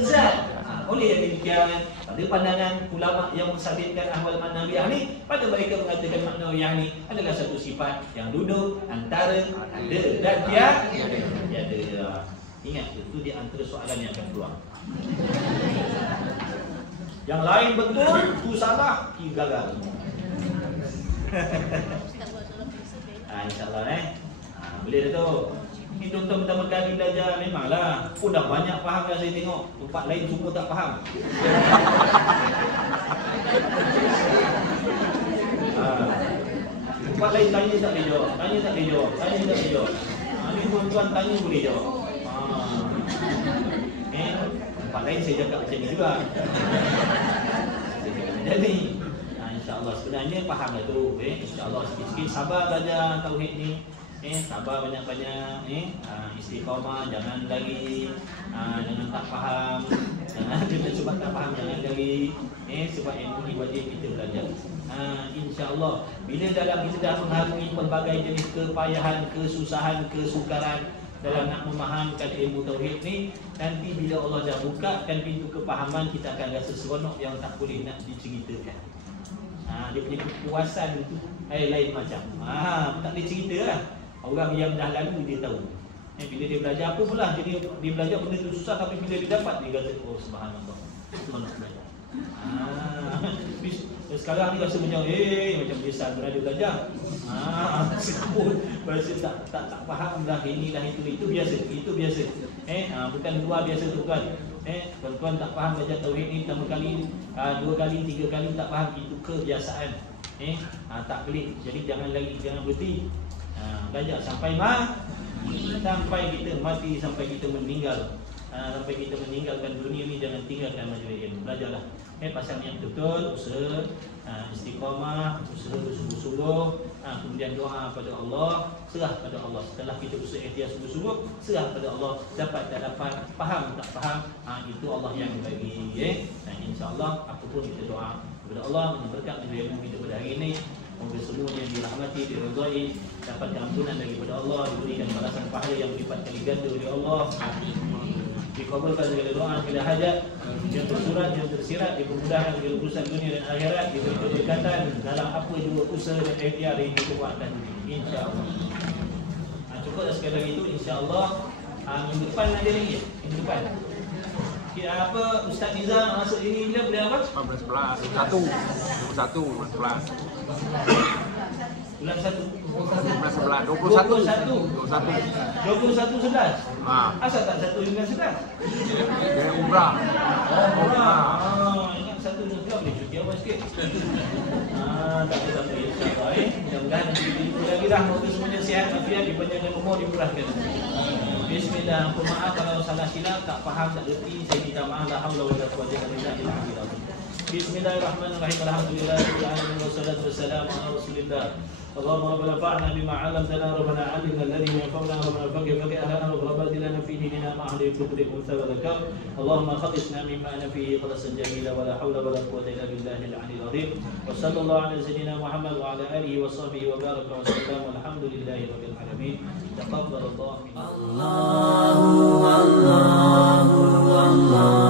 zat? Oleh yang demikian, pada pandangan ulama yang mensabitkan ahwal maknawiah ni, pada mereka mengatakan maknawiah ni adalah satu sifat yang duduk antara ada dan tiada. Ingat itu di antara soalan yang akan keluar. Yang lain betul, tu salah, gagal. InsyaAllah boleh dah tu. Ini tuan-tuan pertama kali belajar memanglah pun dah banyak faham yang saya tengok. Tempat lain semua tak faham. Tempat lain tanya tak boleh jawab. Tanya tak boleh jawab. Ini tuan-tuan tanya boleh jawab. Tempat lain saya cakap macam ni juga. Jadi InsyaAllah sebenarnya faham lah tu. InsyaAllah sikit-sikit sabar belajar tauhid ni. Sabar banyak-banyak. Istiqamah, jangan lagi. Jangan tak faham. Sebab tak faham jangan lagi. Sebab ilmu ni wajib kita belajar. InsyaAllah bila dalam kita dah mengharungi pelbagai jenis kepayahan, kesusahan, kesukaran dalam nak memahamkan ilmu tauhid ni, nanti bila Allah dah bukakan pintu kepahaman, kita akan rasa seronok yang tak boleh nak diceritakan. Dia punya kepuasan tu lain macam. Tak boleh cerita lah. Orang yang dah lalu dia tahu. Bila dia belajar apa pula, dia belajar benda tu susah, tapi bila dia dapat dia kata, oh subhanallah, seronok belajar. Sekarang ni rasa macam macam biasa berada belajar. Rasa tak faham dah inilah itu biasa. Bukan luar biasa tuan. Tuan-tuan tak faham belajar tauhid ni pertama kali, 2 kali, 3 kali tak faham, itu kebiasaan. Tak pelik. Jadi jangan berhenti. Belajar sampai kita mati, sampai kita meninggal. Sampai kita meninggalkan dunia ni, jangan tinggalkan majlis ilmu. Belajarlah pasal yang betul, usaha, istiqamah, usaha bersungguh-sungguh, kemudian doa pada Allah, serah pada Allah. Setelah kita usaha ikhtiar sungguh-sungguh, serah pada Allah. Dapat tak dapat, faham tak faham, itu Allah yang bagi. InsyaAllah apapun kita doa kepada Allah berkat majlis ilmu kita pada hari ini. Semoga semua yang dirahmati, diridai, dapat ampunan daripada Allah, diberikan balasan pahala yang berlipat kali ganda oleh Allah. Dikabulkan segala doa, segala hajat yang tersurat, yang tersirat, dipermudahkan segala urusan dunia dan akhirat, diberi keberkatan dalam apa juga usaha dan ikhtiar yang dikuatkan ini, insya-Allah. Cukup dah sekali lagi itu, insya-Allah. Minggu depan ada lagi, minggu depan. Ustaz Nizam nak masuk ini bila boleh apa? 15, 21, 11. Bulan 1. 21 11. Asal tak 1 bulan 11? Dia umrah. Ingat 1 bulan 11 boleh cuti awal sikit. Tak apa insya-Allah. Mudah-mudahan nanti lagi dah moga semuanya sihat, afiat, dipanjangkan umur, dimurahkan. Bismillah. Maaf kalau salah silap, tak faham, tak reti, saya minta maaf. La haula wala quwwata illa billah. Bismillahirrahmanirrahim. Alhamdulillahirabbil alamin wassalatu wassalamu ala Rasulillah. Allahumma rabbana fa'alna bima 'allamtana rabbana 'allimna alladhi yanfa'una rabbana faqih ahlana wa rabbana fi dinina ma ahli kulli unsa wa zakar. Allahumma khatisna mimma ana fihi khalasan jamila wa la hawla wa la quwwata illa billahil 'aliyyil 'azim. Wa sallallahu ala sayyidina Muhammad wa ala alihi wa sahbihi wa baraka wa sallam. Walhamdulillahi rabbil alamin. Taqabbalallahu minna. Allahu